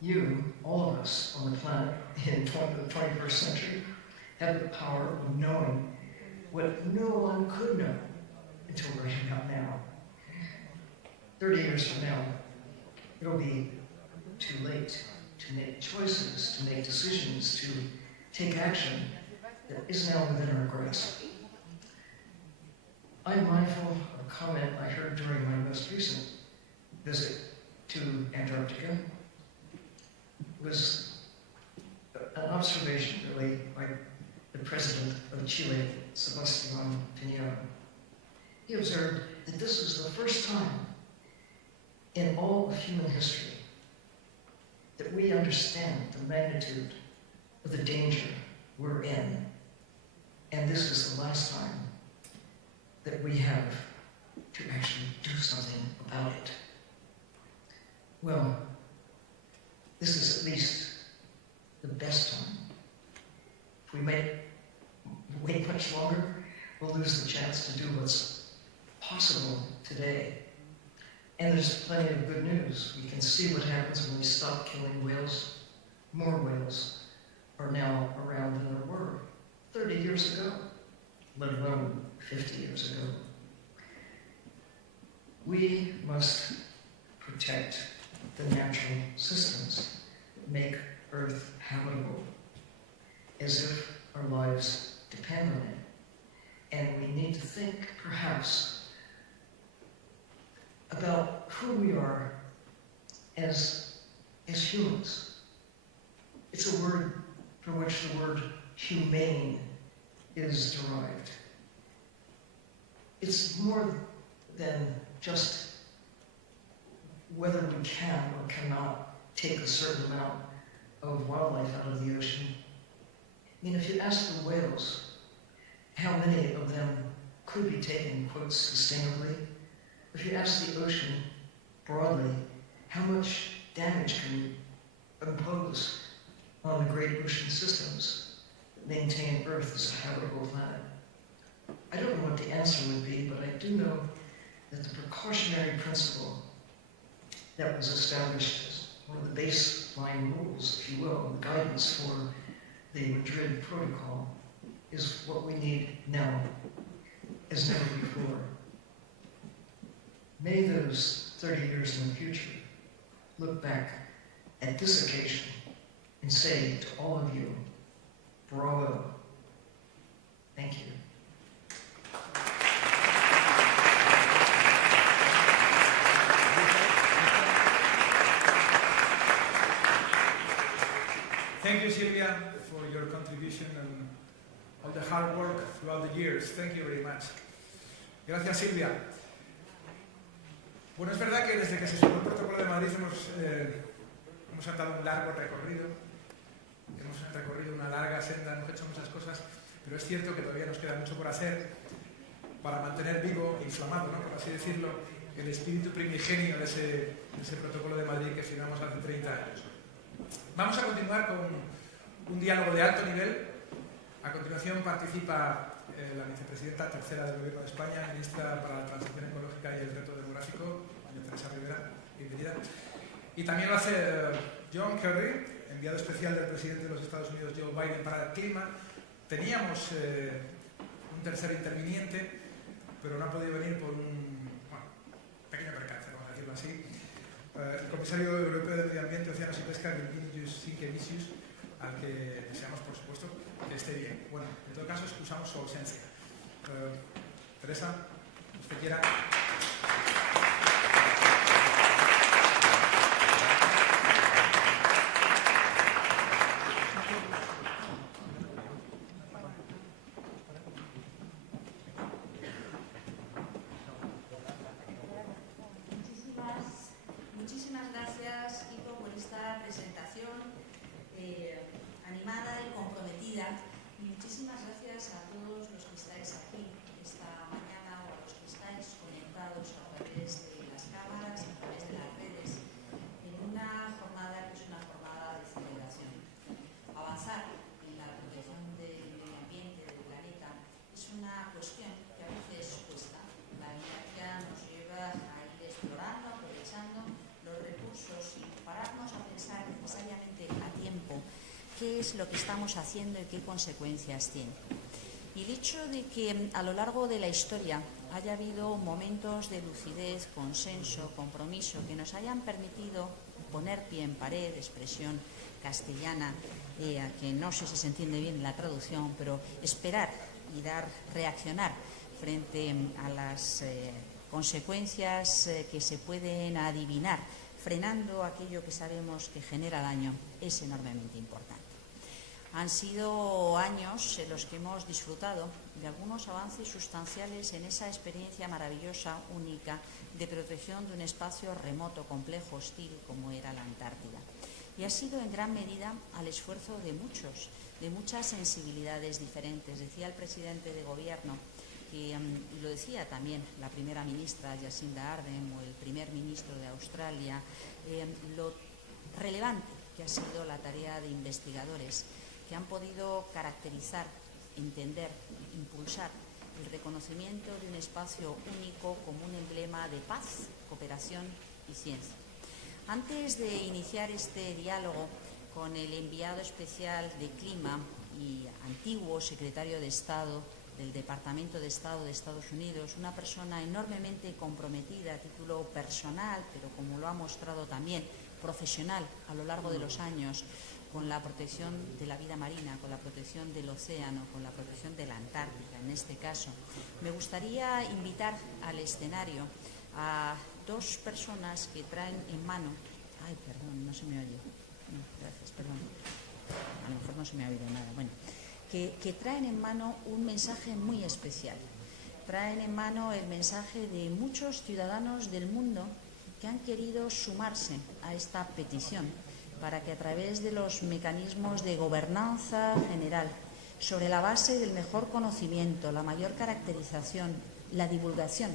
You, all of us on the planet in the 21st century, have the power of knowing what no one could know until right about now. 30 years from now, it'll be too late to make choices, to make decisions, to take action that is now within our grasp. I'm mindful of a comment I heard during my most recent visit to Antarctica. It was an observation, really, by the president of Chile, Sebastián Piñera. He observed that this is the first time in all of human history that we understand the magnitude of the danger we're in. And this is the last time that we have to actually do something about it. Well, this is at least the best time. If we wait much longer, we'll lose the chance to do what's possible today. And there's plenty of good news. We can see what happens when we stop killing whales. More whales are now around than there were 30 years ago, let alone 50 years ago. We must protect the natural systems, make Earth habitable, as if our lives depend on it. And we need to think, perhaps, about who we are as humans. It's a word from which the word humane is derived. It's more than just whether we can or cannot take a certain amount of wildlife out of the ocean. I mean, if you ask the whales how many of them could be taken, quote, sustainably. If you ask the ocean broadly, how much damage can impose on the great ocean systems that maintain Earth as a habitable planet? I don't know what the answer would be, but I do know that the precautionary principle that was established as one of the baseline rules, if you will, the guidance for the Madrid Protocol, is what we need now as never before. May those 30 years in the future look back at this occasion and say to all of you, bravo. Thank you. Thank you, Silvia, for your contribution and all the hard work throughout the years. Thank you very much. Gracias, Silvia. Bueno, es verdad que desde que se firmó el Protocolo de Madrid hemos andado un largo recorrido, hemos recorrido una larga senda, hemos hecho muchas cosas, pero es cierto que todavía nos queda mucho por hacer para mantener vivo e inflamado, ¿no?, por así decirlo, el espíritu primigenio de ese Protocolo de Madrid que firmamos hace 30 años. Vamos a continuar con un diálogo de alto nivel. A continuación participa la vicepresidenta tercera del Gobierno de España, ministra para la Transición Ecológica y el Reto Demográfico, doña Teresa Rivera, bienvenida. Y también lo hace John Kerry, enviado especial del presidente de los Estados Unidos, Joe Biden, para el clima. Teníamos un tercer interviniente, pero no ha podido venir por un pequeño percance, vamos a decirlo así. El comisario europeo de Medio Ambiente, Océanos y Pesca, Virginijus Sinkevicius, al que deseamos, por supuesto, que esté bien. Bueno, en todo caso, excusamos su ausencia. Teresa, usted quiera. Muchísimas gracias, Kiko, por esta presentación animada y comprometida. Y muchísimas gracias a todos los que estáis aquí esta mañana o a los que estáis conectados a través de las cámaras, a través de las redes, en una jornada que es una jornada de celebración. Avanzar en la protección del medio ambiente, del planeta, es una cuestión que a veces cuesta. La inercia nos lleva a ir explorando, aprovechando los recursos y pararnos a pensar necesariamente a tiempo qué es lo que estamos haciendo y qué consecuencias tiene. Y el hecho de que a lo largo de la historia haya habido momentos de lucidez, consenso, compromiso que nos hayan permitido poner pie en pared, expresión castellana, que no sé si se entiende bien la traducción, pero esperar y reaccionar frente a las consecuencias que se pueden adivinar, frenando aquello que sabemos que genera daño, es enormemente importante. Han sido años en los que hemos disfrutado de algunos avances sustanciales en esa experiencia maravillosa, única, de protección de un espacio remoto, complejo, hostil, como era la Antártida. Y ha sido en gran medida al esfuerzo de muchos, de muchas sensibilidades diferentes. Decía el presidente de Gobierno, y lo decía también la primera ministra Jacinda Ardern o el primer ministro de Australia, lo relevante que ha sido la tarea de investigadores que han podido caracterizar, entender, impulsar el reconocimiento de un espacio único como un emblema de paz, cooperación y ciencia. Antes de iniciar este diálogo con el enviado especial de Clima y antiguo secretario de Estado del Departamento de Estado de Estados Unidos, una persona enormemente comprometida a título personal, pero como lo ha mostrado también profesional a lo largo de los años, con la protección de la vida marina, con la protección del océano, con la protección de la Antártica, en este caso. Me gustaría invitar al escenario a dos personas que traen en mano... Ay, perdón, no se me oye. No, gracias, perdón. A lo mejor no se me ha oído nada. Bueno, que traen en mano un mensaje muy especial. Traen en mano el mensaje de muchos ciudadanos del mundo que han querido sumarse a esta petición para que a través de los mecanismos de gobernanza general sobre la base del mejor conocimiento, la mayor caracterización, la divulgación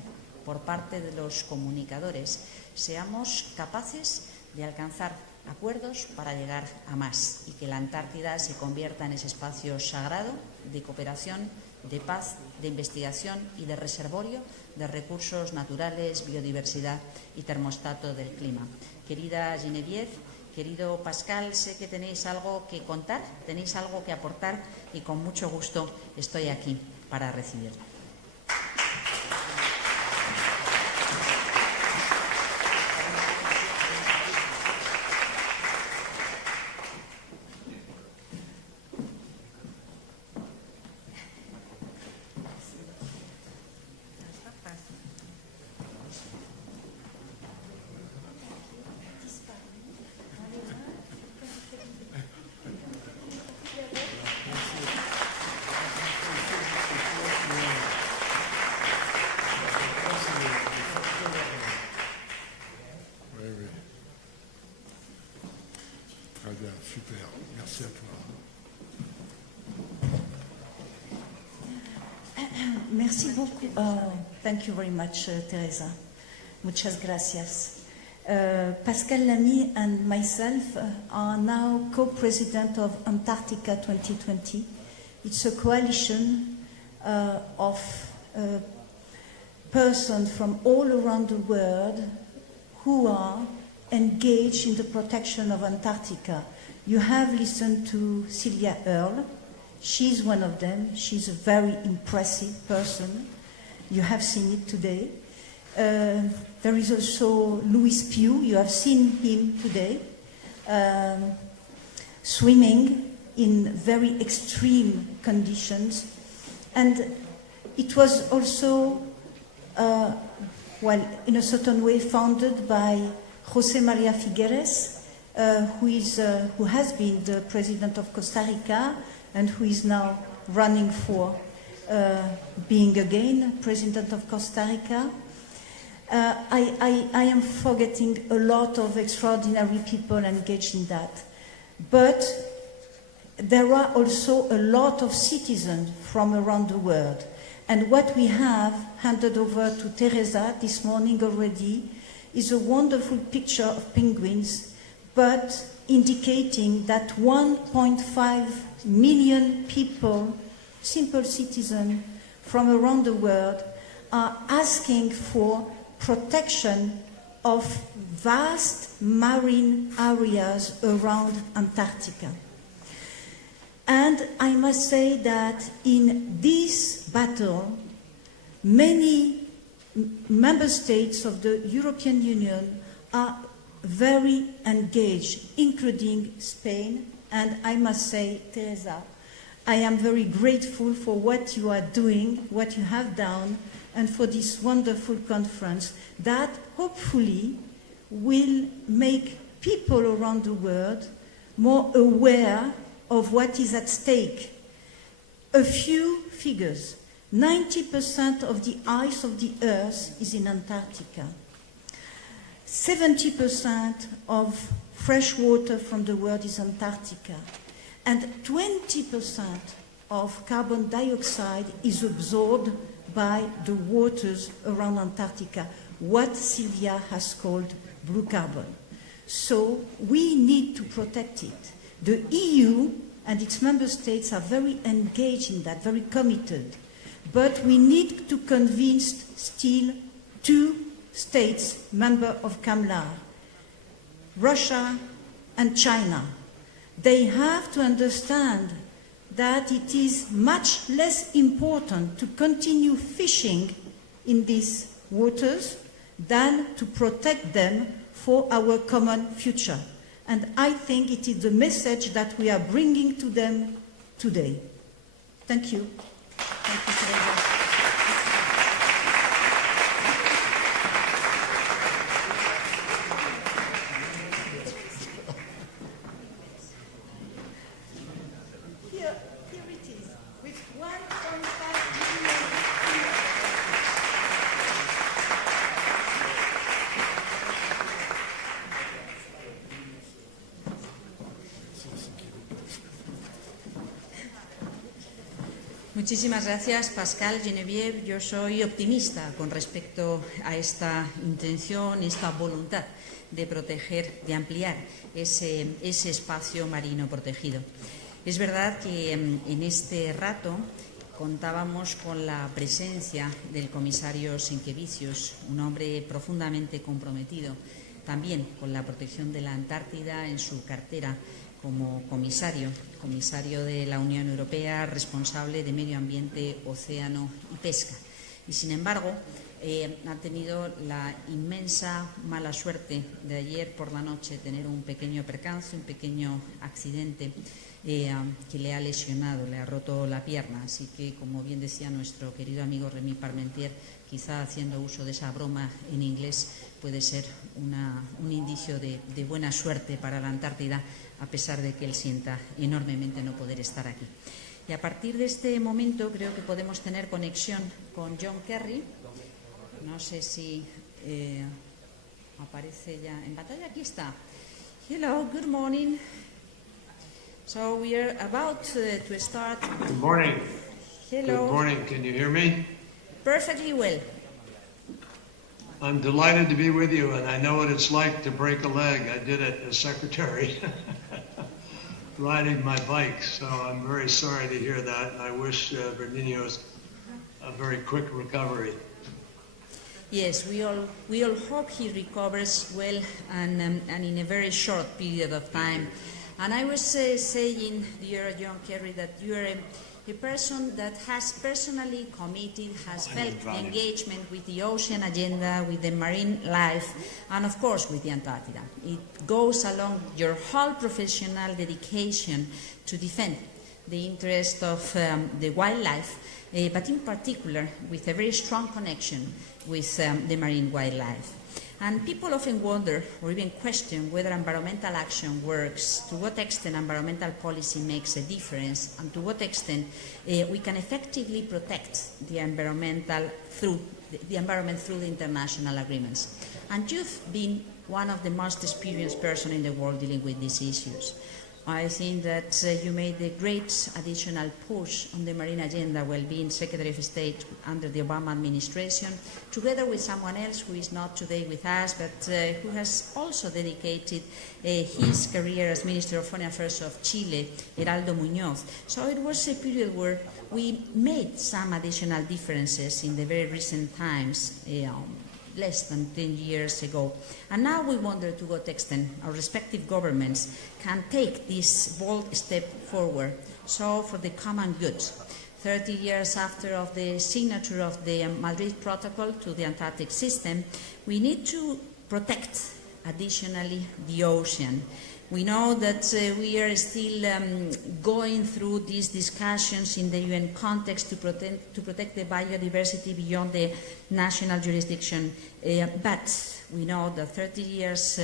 por parte de los comunicadores, seamos capaces de alcanzar acuerdos para llegar a más y que la Antártida se convierta en ese espacio sagrado de cooperación, de paz, de investigación y de reservorio de recursos naturales, biodiversidad y termostato del clima. Querida Geneviève, querido Pascal, sé que tenéis algo que contar, tenéis algo que aportar y con mucho gusto estoy aquí para recibir. Super, merci à toi. Merci beaucoup. Thank you very much, Teresa. Muchas gracias. Pascal Lamy and myself are now co-president of Antarctica 2020. It's a coalition of persons from all around the world who are engaged in the protection of Antarctica. You have listened to Sylvia Earle. She's one of them. She's a very impressive person. You have seen it today. There is also Louis Pugh. You have seen him today, swimming in very extreme conditions. And it was also, well, in a certain way, founded by José María Figueres, who has been the president of Costa Rica and who is now running for being again president of Costa Rica. I am forgetting a lot of extraordinary people engaged in that. But there are also a lot of citizens from around the world. And what we have handed over to Teresa this morning already is a wonderful picture of penguins, but indicating that 1.5 million people, simple citizens from around the world, are asking for protection of vast marine areas around Antarctica. And I must say that in this battle, many member states of the European Union are very engaged, including Spain. And I must say, Teresa, I am very grateful for what you are doing, what you have done, and for this wonderful conference that hopefully will make people around the world more aware of what is at stake. A few figures. 90% of the ice of the Earth is in Antarctica. 70% of fresh water from the world is Antarctica. And 20% of carbon dioxide is absorbed by the waters around Antarctica, what Sylvia has called blue carbon. So we need to protect it. The EU and its member states are very engaged in that, very committed. But we need to convince still 2 states, member of CAMLAR, Russia and China. They have to understand that it is much less important to continue fishing in these waters than to protect them for our common future. And I think it is the message that we are bringing to them today. Thank you. Thank you very much. Here it is, with 1.5 million. Muchísimas gracias, Pascal, Geneviève. Yo soy optimista con respecto a esta intención, esta voluntad de proteger, de ampliar ese espacio marino protegido. Es verdad que en este rato contábamos con la presencia del comisario Sinkevicius, un hombre profundamente comprometido también con la protección de la Antártida en su cartera como comisario de la Unión Europea, responsable de medio ambiente, océano y pesca. Y, sin embargo, ha tenido la inmensa mala suerte de ayer por la noche tener un pequeño percance, un pequeño accidente que le ha lesionado, le ha roto la pierna. Así que, como bien decía nuestro querido amigo Rémy Parmentier, quizá haciendo uso de esa broma en inglés puede ser un indicio de buena suerte para la Antártida, a pesar de que él sienta enormemente no poder estar aquí. Y a partir de este momento creo que podemos tener conexión con John Kerry. No sé si aparece ya en pantalla. Aquí está. Hello, good morning. So we are about to start. Good morning. Hello. Good morning. Can you hear me? Perfectly well. I'm delighted to be with you, and I know what it's like to break a leg. I did it as secretary, riding my bike, so I'm very sorry to hear that, and I wish Berninios a very quick recovery. Yes, we all hope he recovers well and in a very short period of time. And I was saying, dear John Kerry, that you are a person that has personally committed, has felt engagement with the ocean agenda, with the marine life, and of course with the Antarctica. It goes along your whole professional dedication to defend the interest of the wildlife, but in particular with a very strong connection with the marine wildlife. And people often wonder or even question whether environmental action works, to what extent environmental policy makes a difference, and to what extent we can effectively protect the environment through the international agreements. And you've been one of the most experienced persons in the world dealing with these issues. I think that you made a great additional push on the marine agenda while being Secretary of State under the Obama administration, together with someone else who is not today with us, but who has also dedicated his career as Minister of Foreign Affairs of Chile, Heraldo Muñoz. So it was a period where we made some additional differences in the very recent times, less than 10 years ago. And now we wonder to what extent our respective governments can take this bold step forward, so for the common good. 30 years after of the signature of the Madrid Protocol to the Antarctic system, we need to protect additionally the ocean. We know that we are still going through these discussions in the UN context to protect the biodiversity beyond the national jurisdiction, but we know that 30 years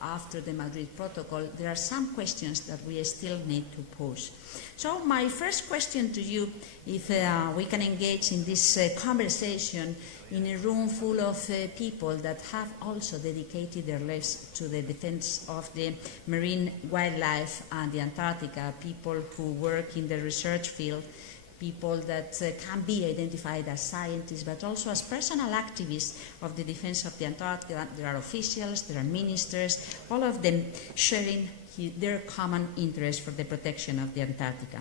after the Madrid Protocol, there are some questions that we still need to pose. So my first question to you, if we can engage in this conversation in a room full of people that have also dedicated their lives to the defense of the marine wildlife and the Antarctica, people who work in the research field, people that can be identified as scientists, but also as personal activists of the defense of the Antarctica. There are officials, there are ministers, all of them sharing their common interest for the protection of the Antarctica.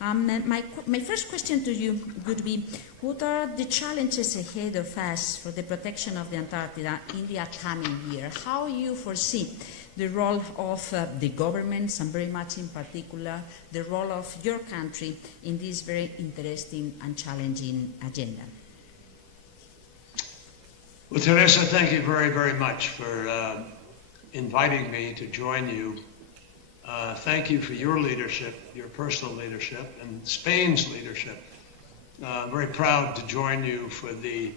My first question to you would be, what are the challenges ahead of us for the protection of the Antarctica in the upcoming year? How you foresee the role of the governments, and very much in particular the role of your country in this very interesting and challenging agenda? Well, Teresa, thank you very, very much for inviting me to join you. Thank you for your leadership, your personal leadership, and Spain's leadership. I'm very proud to join you for the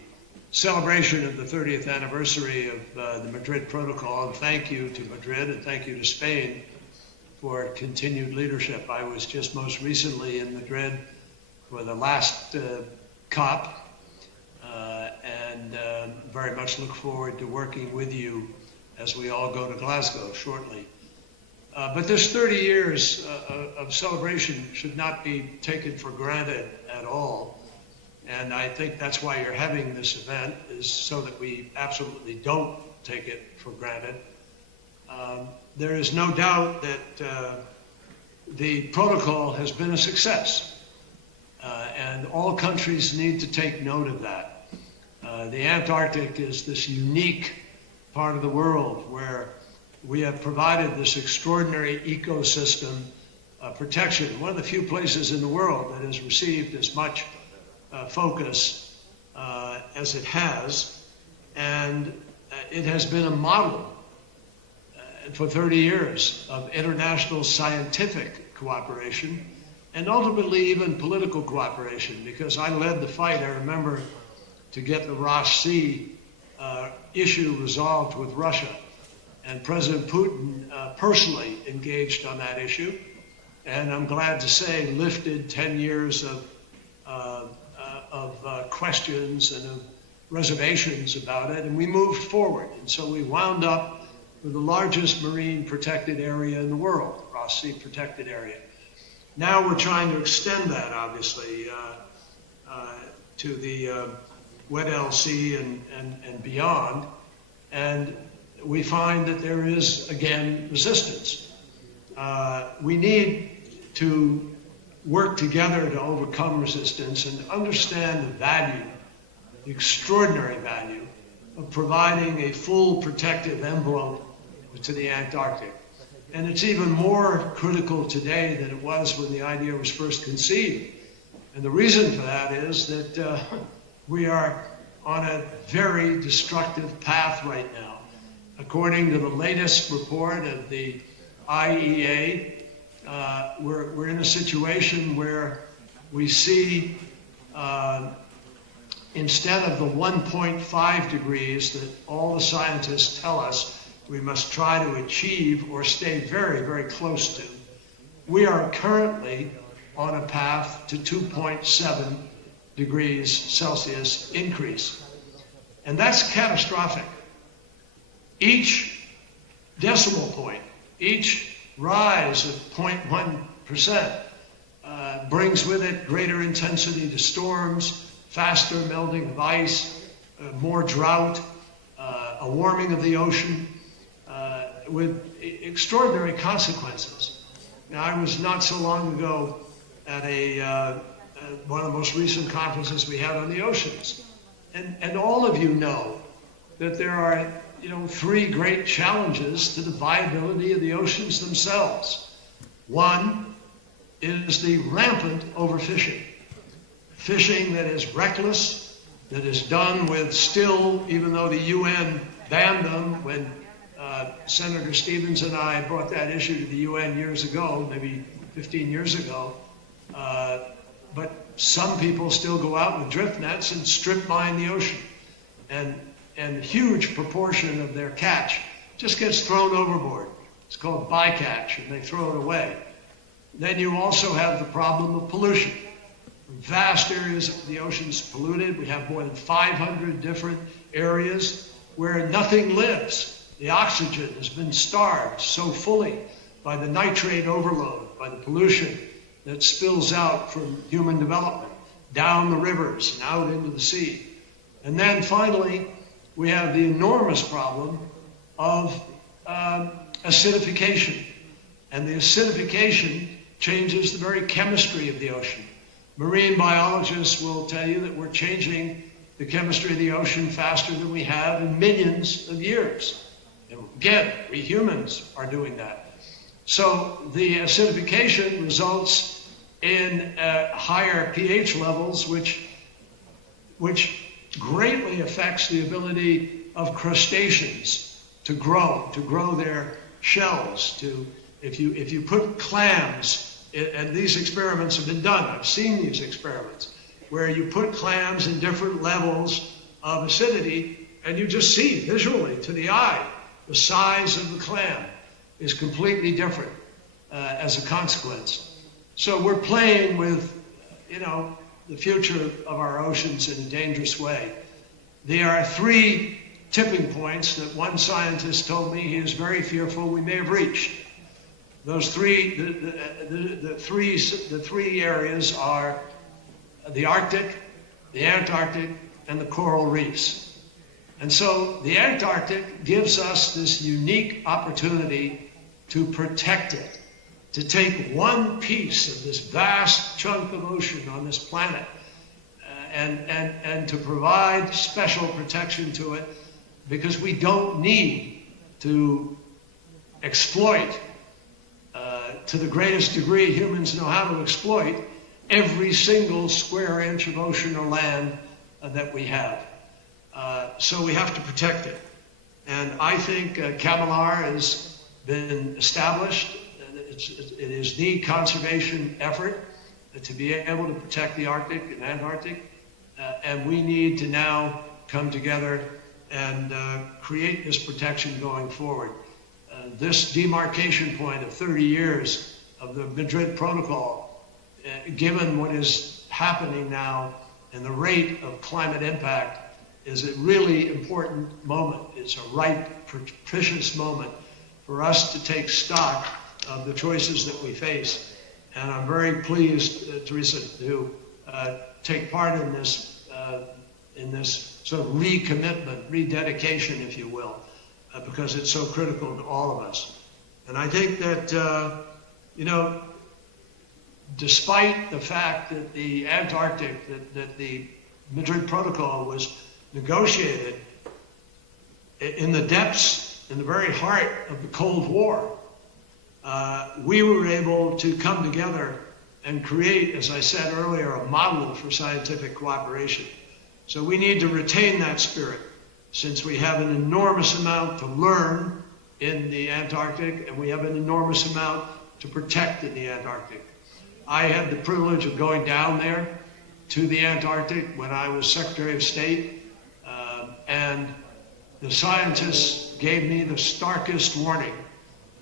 celebration of the 30th anniversary of the Madrid Protocol, and thank you to Madrid and thank you to Spain for continued leadership. I was just most recently in Madrid for the last COP, and very much look forward to working with you as we all go to Glasgow shortly. But this 30 years of celebration should not be taken for granted at all. And I think that's why you're having this event, is so that we absolutely don't take it for granted. There is no doubt that the protocol has been a success. And all countries need to take note of that. The Antarctic is this unique part of the world where we have provided this extraordinary ecosystem protection. One of the few places in the world that has received as much focus as it has, and it has been a model for 30 years of international scientific cooperation and ultimately even political cooperation, because I led the fight, I remember, to get the Ross Sea issue resolved with Russia. And President Putin personally engaged on that issue, and I'm glad to say lifted 10 years of questions and of reservations about it, and we moved forward. And so we wound up with the largest marine protected area in the world, Ross Sea protected area. Now we're trying to extend that, obviously, to the Weddell Sea and beyond, and we find that there is, again, resistance. We need to work together to overcome resistance and understand the value, the extraordinary value of providing a full protective envelope to the Antarctic. And it's even more critical today than it was when the idea was first conceived. And the reason for that is that we are on a very destructive path right now. According to the latest report of the IEA, we're in a situation where we see instead of the 1.5 degrees that all the scientists tell us we must try to achieve or stay very, very close to, we are currently on a path to 2.7 degrees Celsius increase. And that's catastrophic. Each decimal point, each rise of 0.1% brings with it greater intensity to storms, faster melting of ice, more drought, a warming of the ocean, with extraordinary consequences. Now, I was not so long ago at one of the most recent conferences we had on the oceans. And all of you know that there are three great challenges to the viability of the oceans themselves. One is the rampant overfishing. Fishing that is reckless, that is done with still, even though the UN banned them when Senator Stevens and I brought that issue to the UN years ago, maybe 15 years ago. But some people still go out with drift nets and strip mine the ocean. And a huge proportion of their catch just gets thrown overboard. It's called bycatch, and they throw it away. Then you also have the problem of pollution. Vast areas of the ocean's polluted. We have more than 500 different areas where nothing lives. The oxygen has been starved so fully by the nitrate overload, by the pollution that spills out from human development, down the rivers and out into the sea. And then finally, we have the enormous problem of acidification. And the acidification changes the very chemistry of the ocean. Marine biologists will tell you that we're changing the chemistry of the ocean faster than we have in millions of years. And again, we humans are doing that. So the acidification results in higher pH levels, which greatly affects the ability of crustaceans to grow their shells. If you put clams, and these experiments have been done, I've seen these experiments, where you put clams in different levels of acidity, and you just see visually to the eye, the size of the clam is completely different as a consequence. So we're playing with, the future of our oceans in a dangerous way. There are 3 tipping points that one scientist told me he is very fearful we may have reached. Those the three areas are the Arctic, the Antarctic, and the coral reefs. And so the Antarctic gives us this unique opportunity to protect it, to take one piece of this vast chunk of ocean on this planet and to provide special protection to it, because we don't need to exploit to the greatest degree humans know how to exploit every single square inch of ocean or land that we have. So we have to protect it. And I think CAMLR has been established. It is the conservation effort to be able to protect the Arctic and Antarctic. And we need to now come together and create this protection going forward. This demarcation point of 30 years of the Madrid Protocol, given what is happening now and the rate of climate impact, is a really important moment. It's a ripe, precious moment for us to take stock of the choices that we face. And I'm very pleased, Teresa, to take part in this sort of recommitment, rededication, if you will, because it's so critical to all of us. And I think that, despite the fact that the Antarctic, that the Madrid Protocol was negotiated in the depths, in the very heart of the Cold War, we were able to come together and create, as I said earlier, a model for scientific cooperation. So we need to retain that spirit, since we have an enormous amount to learn in the Antarctic and we have an enormous amount to protect in the Antarctic. I had the privilege of going down there to the Antarctic when I was Secretary of State, and the scientists gave me the starkest warning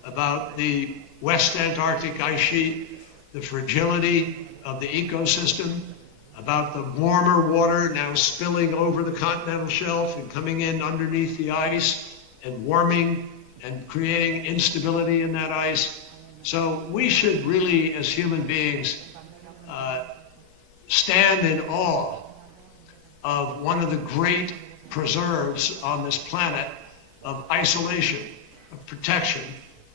about the West Antarctic ice sheet, the fragility of the ecosystem, about the warmer water now spilling over the continental shelf and coming in underneath the ice and warming and creating instability in that ice. So we should really, as human beings, stand in awe of one of the great preserves on this planet of isolation, of protection,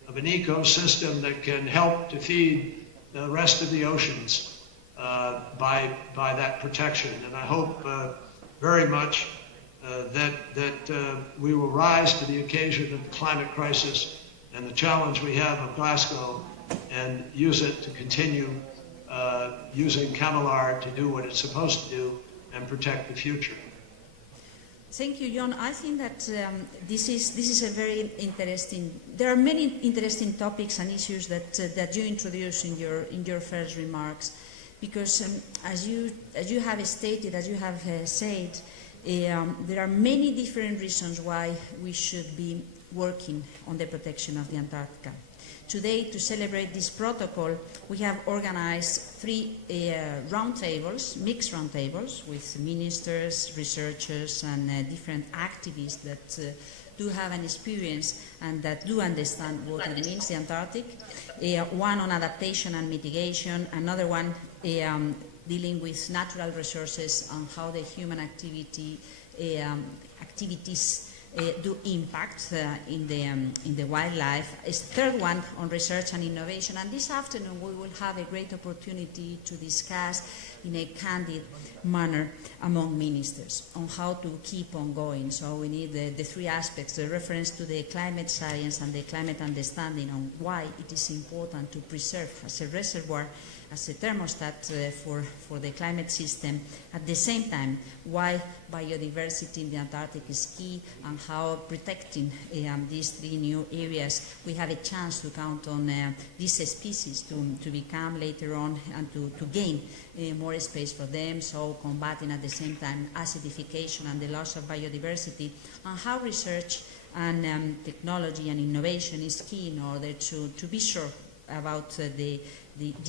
of an ecosystem that can help to feed the rest of the oceans by that protection. And I hope very much that we will rise to the occasion of the climate crisis and the challenge we have of Glasgow and use it to continue using CAMLR to do what it's supposed to do and protect the future. Thank you, John. I think that this is a very interesting. There are many interesting topics and issues that you introduced in your first remarks, because as you have stated, as you have said, there are many different reasons why we should be working on the protection of the Antarctica. Today, to celebrate this protocol, we have organized 3 roundtables, mixed roundtables, with ministers, researchers, and different activists that do have an experience and that do understand what it means, the Antarctic. One on adaptation and mitigation, another one dealing with natural resources and how the human activities do impact in the wildlife. A third one on research and innovation. And this afternoon we will have a great opportunity to discuss in a candid manner among ministers on how to keep on going. So we need the 3 aspects, the reference to the climate science and the climate understanding on why it is important to preserve as a reservoir, as a thermostat for the climate system. At the same time, why biodiversity in the Antarctic is key, and how protecting these 3 new areas, we have a chance to count on these species to become later on and to gain more space for them, so combating at the same time acidification and the loss of biodiversity, and how research and technology and innovation is key in order to be sure about the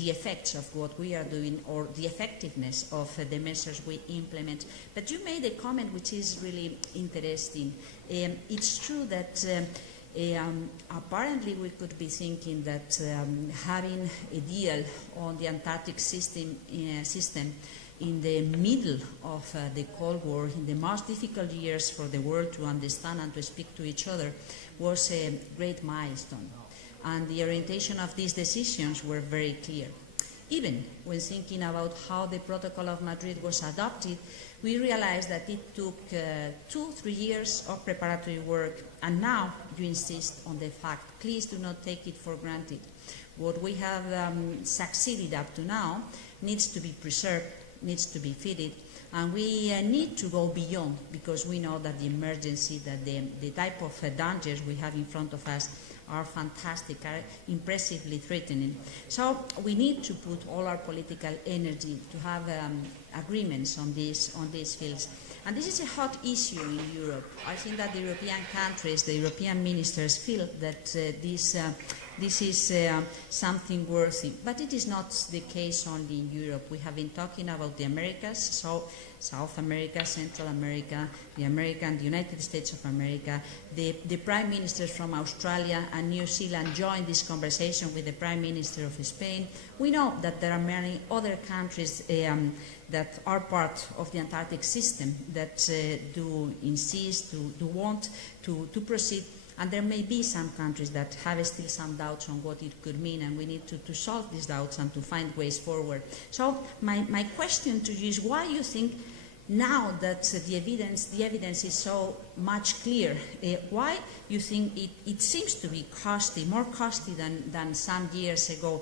effects of what we are doing, or the effectiveness of the measures we implement. But you made a comment which is really interesting. It's true that Apparently, we could be thinking that having a deal on the Antarctic system in the middle of the Cold War, in the most difficult years for the world to understand and to speak to each other, was a great milestone. And the orientation of these decisions were very clear. Even when thinking about how the Protocol of Madrid was adopted, we realized that it took 2-3 years of preparatory work, and now you insist on the fact. Please do not take it for granted. What we have succeeded up to now needs to be preserved, needs to be fitted, and we need to go beyond, because we know that the emergency, that the type of dangers we have in front of us are fantastic, are impressively threatening. So we need to put all our political energy to have agreements on these fields. And this is a hot issue in Europe. I think that the European countries, the European ministers feel that this is something worthy. But it is not the case only in Europe. We have been talking about the Americas, so South America, Central America, the United States of America. The Prime Ministers from Australia and New Zealand joined this conversation with the Prime Minister of Spain. We know that there are many other countries that are part of the Antarctic system that do insist, do want to proceed. And there may be some countries that have still some doubts on what it could mean, and we need to solve these doubts and to find ways forward. So my question to you is, why you think now that the evidence is so much clear, why you think it seems to be costly, more costly than some years ago?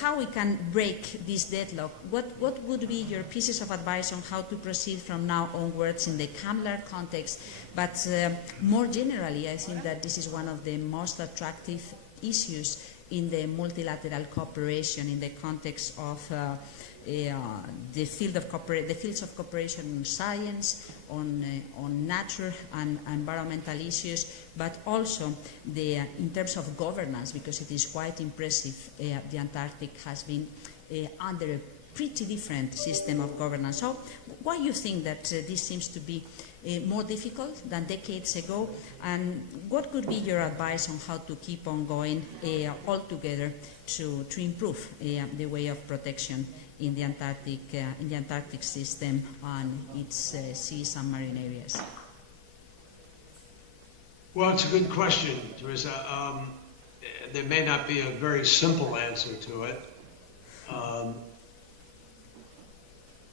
How we can break this deadlock? What would be your pieces of advice on how to proceed from now onwards in the CAMLR context? But more generally, I think that this is one of the most attractive issues in the multilateral cooperation in the context of the fields of cooperation on science, on nature and environmental issues, but also in terms of governance, because it is quite impressive. The Antarctic has been under a pretty different system of governance. So why do you think that this seems to be more difficult than decades ago, and what could be your advice on how to keep on going all together to improve the way of protection in the Antarctic system and its seas and marine areas? Well, it's a good question, Teresa. There may not be a very simple answer to it.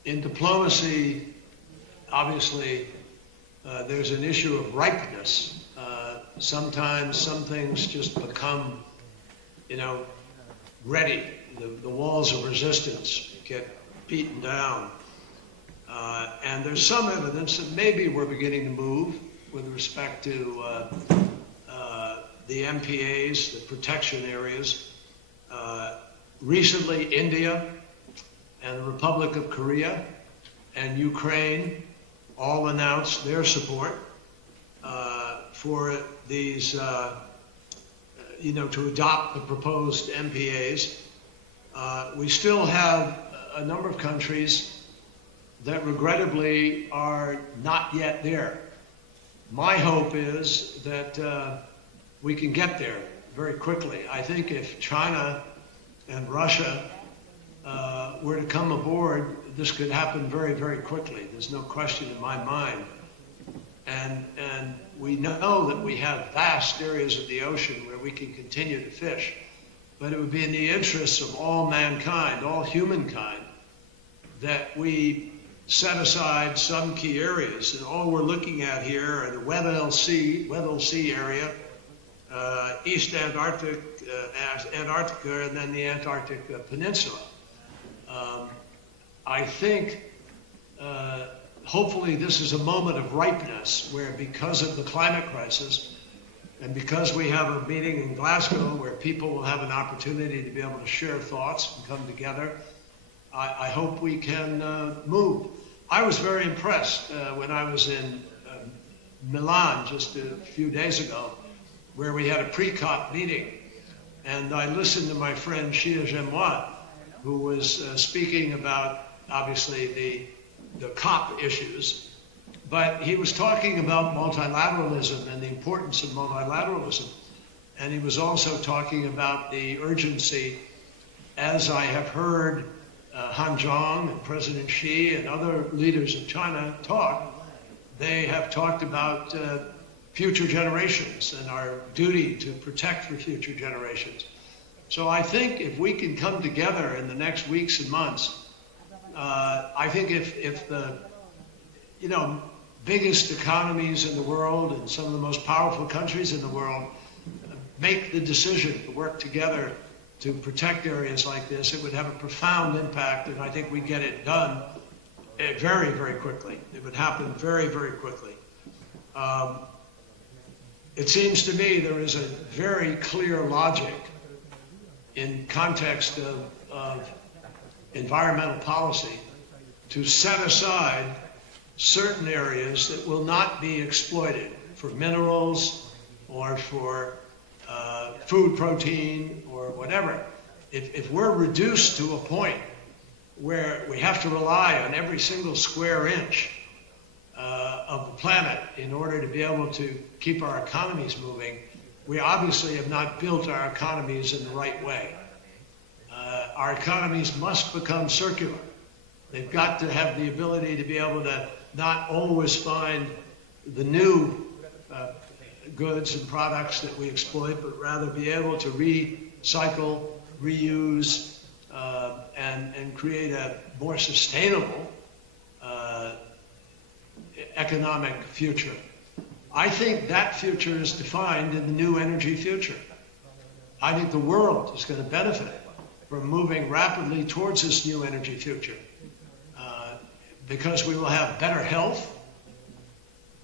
In diplomacy, obviously, there's an issue of ripeness. Sometimes some things just become, ready. The walls of resistance get beaten down. And there's some evidence that maybe we're beginning to move with respect to the MPAs, the protection areas. Recently, India and the Republic of Korea and Ukraine all announced their support for these, to adopt the proposed MPAs. We still have a number of countries that regrettably are not yet there. My hope is that we can get there very quickly. I think if China and Russia were to come aboard, this could happen very, very quickly. There's no question in my mind. And we know that we have vast areas of the ocean where we can continue to fish. But it would be in the interests of all mankind, all humankind, that we set aside some key areas. And all we're looking at here are the Weddell Sea area, East Antarctica, and then the Antarctic Peninsula. I think hopefully this is a moment of ripeness where, because of the climate crisis and because we have a meeting in Glasgow where people will have an opportunity to be able to share thoughts and come together, I hope we can move. I was very impressed when I was in Milan just a few days ago, where we had a pre-COP meeting, and I listened to my friend Shia Gemois, who was speaking about, obviously, the COP issues, But he was talking about multilateralism and the importance of multilateralism. And he was also talking about the urgency, as I have heard Han Zhang and President Xi and other leaders of China talk. They have talked about future generations and our duty to protect for future generations. So I think if we can come together in the next weeks and months, I think if the biggest economies in the world and some of the most powerful countries in the world make the decision to work together to protect areas like this, it would have a profound impact, and I think we get it done very, very quickly. It would happen very, very quickly. It seems to me there is a very clear logic in context of environmental policy to set aside certain areas that will not be exploited for minerals or for food protein or whatever. If we're reduced to a point where we have to rely on every single square inch of the planet in order to be able to keep our economies moving, we obviously have not built our economies in the right way. Our economies must become circular. They've got to have the ability to be able to not always find the new goods and products that we exploit, but rather be able to recycle, reuse, and create a more sustainable economic future. I think that future is defined in the new energy future. I think the world is going to benefit from moving rapidly towards this new energy future because we will have better health,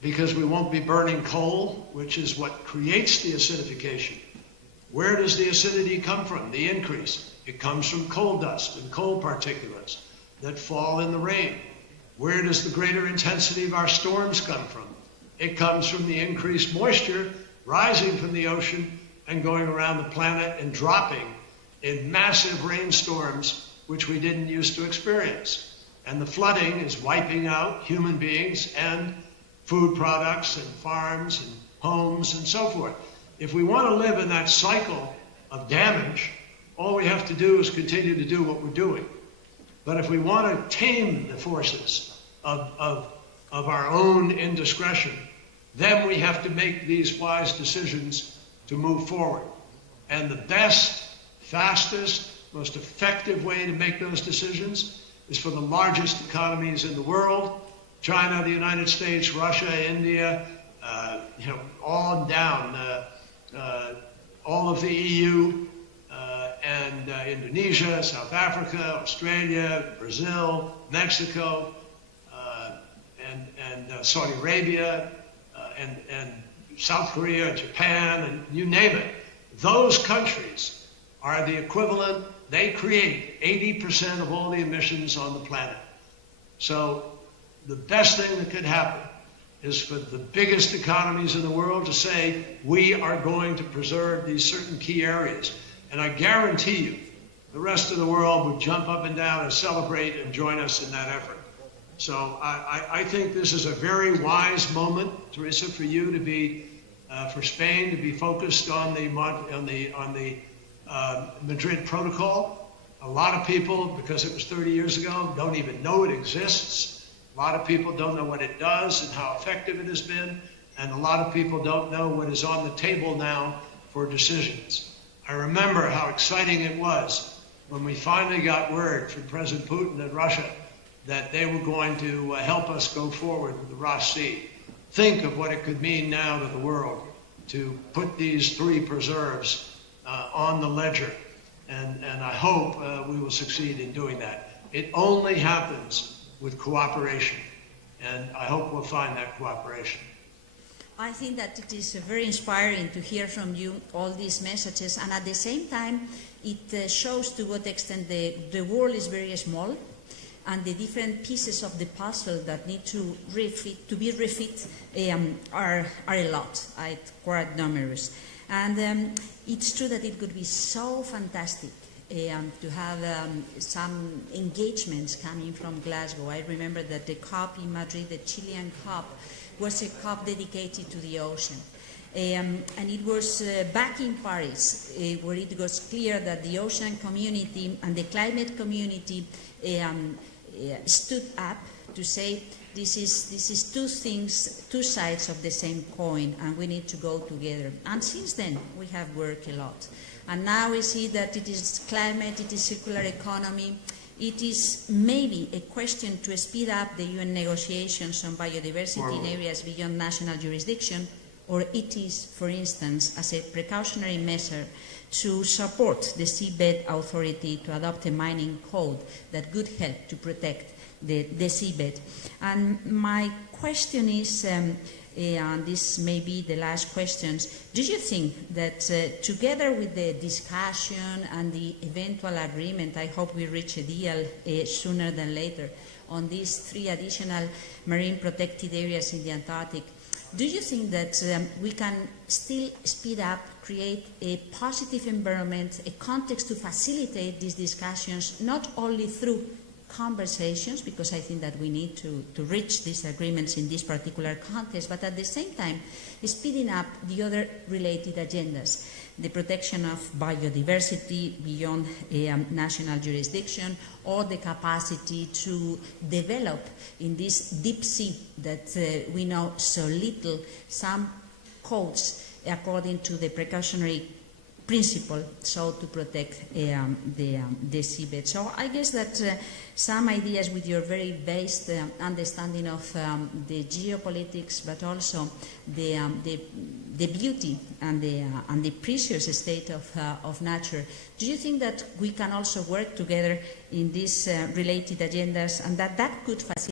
because we won't be burning coal, which is what creates the acidification. Where does the acidity come from, the increase? It comes from coal dust and coal particulates that fall in the rain. Where does the greater intensity of our storms come from? It comes from the increased moisture rising from the ocean and going around the planet and dropping in massive rainstorms, which we didn't used to experience. And the flooding is wiping out human beings and food products and farms and homes and so forth. If we want to live in that cycle of damage, all we have to do is continue to do what we're doing. But if we want to tame the forces of our own indiscretion, then we have to make these wise decisions to move forward. And the best, fastest, most effective way to make those decisions is for the largest economies in the world, China, the United States, Russia, India, on down, all of the EU, and Indonesia, South Africa, Australia, Brazil, Mexico, and Saudi Arabia, and South Korea, Japan, and you name it. Those countries are the equivalent, they create 80% of all the emissions on the planet. So the best thing that could happen is for the biggest economies in the world to say, we are going to preserve these certain key areas. And I guarantee you, the rest of the world would jump up and down and celebrate and join us in that effort. So I think this is a very wise moment, Teresa, for you to be, for Spain to be focused on the Madrid Protocol. A lot of people, because it was 30 years ago, don't even know it exists. A lot of people don't know what it does and how effective it has been. And a lot of people don't know what is on the table now for decisions. I remember how exciting it was when we finally got word from President Putin in Russia that they were going to help us go forward with the Ross Sea. Think of what it could mean now to the world to put these three preserves on the ledger. And I hope we will succeed in doing that. It only happens with cooperation, and I hope we'll find that cooperation. I think that it is very inspiring to hear from you all these messages, and at the same time, it shows to what extent the world is very small, and the different pieces of the puzzle that need to be refit are a lot, quite numerous. And it's true that it could be so fantastic to have some engagements coming from Glasgow. I remember that the COP in Madrid, the Chilean COP, was a COP dedicated to the ocean. And it was back in Paris where it was clear that the ocean community and the climate community stood up to say this is two things, two sides of the same coin, and we need to go together. And since then, we have worked a lot. And now we see that it is climate, it is circular economy, it is maybe a question to speed up the UN negotiations on biodiversity in areas beyond national jurisdiction, or it is, for instance, as a precautionary measure to support the Seabed Authority to adopt a mining code that could help to protect the seabed. And my question is, and this may be the last questions, do you think that together with the discussion and the eventual agreement, I hope we reach a deal sooner than later, on these 3 additional marine protected areas in the Antarctic, do you think that we can still speed up, create a positive environment, a context to facilitate these discussions, not only through conversations, because I think that we need to reach these agreements in this particular context, but at the same time, speeding up the other related agendas, the protection of biodiversity beyond national jurisdiction, or the capacity to develop in this deep sea that we know so little, some codes according to the precautionary principle, so to protect the seabed. So I guess that some ideas with your very based understanding of the geopolitics, but also the beauty and the precious state of nature. Do you think that we can also work together in these related agendas, and that could facilitate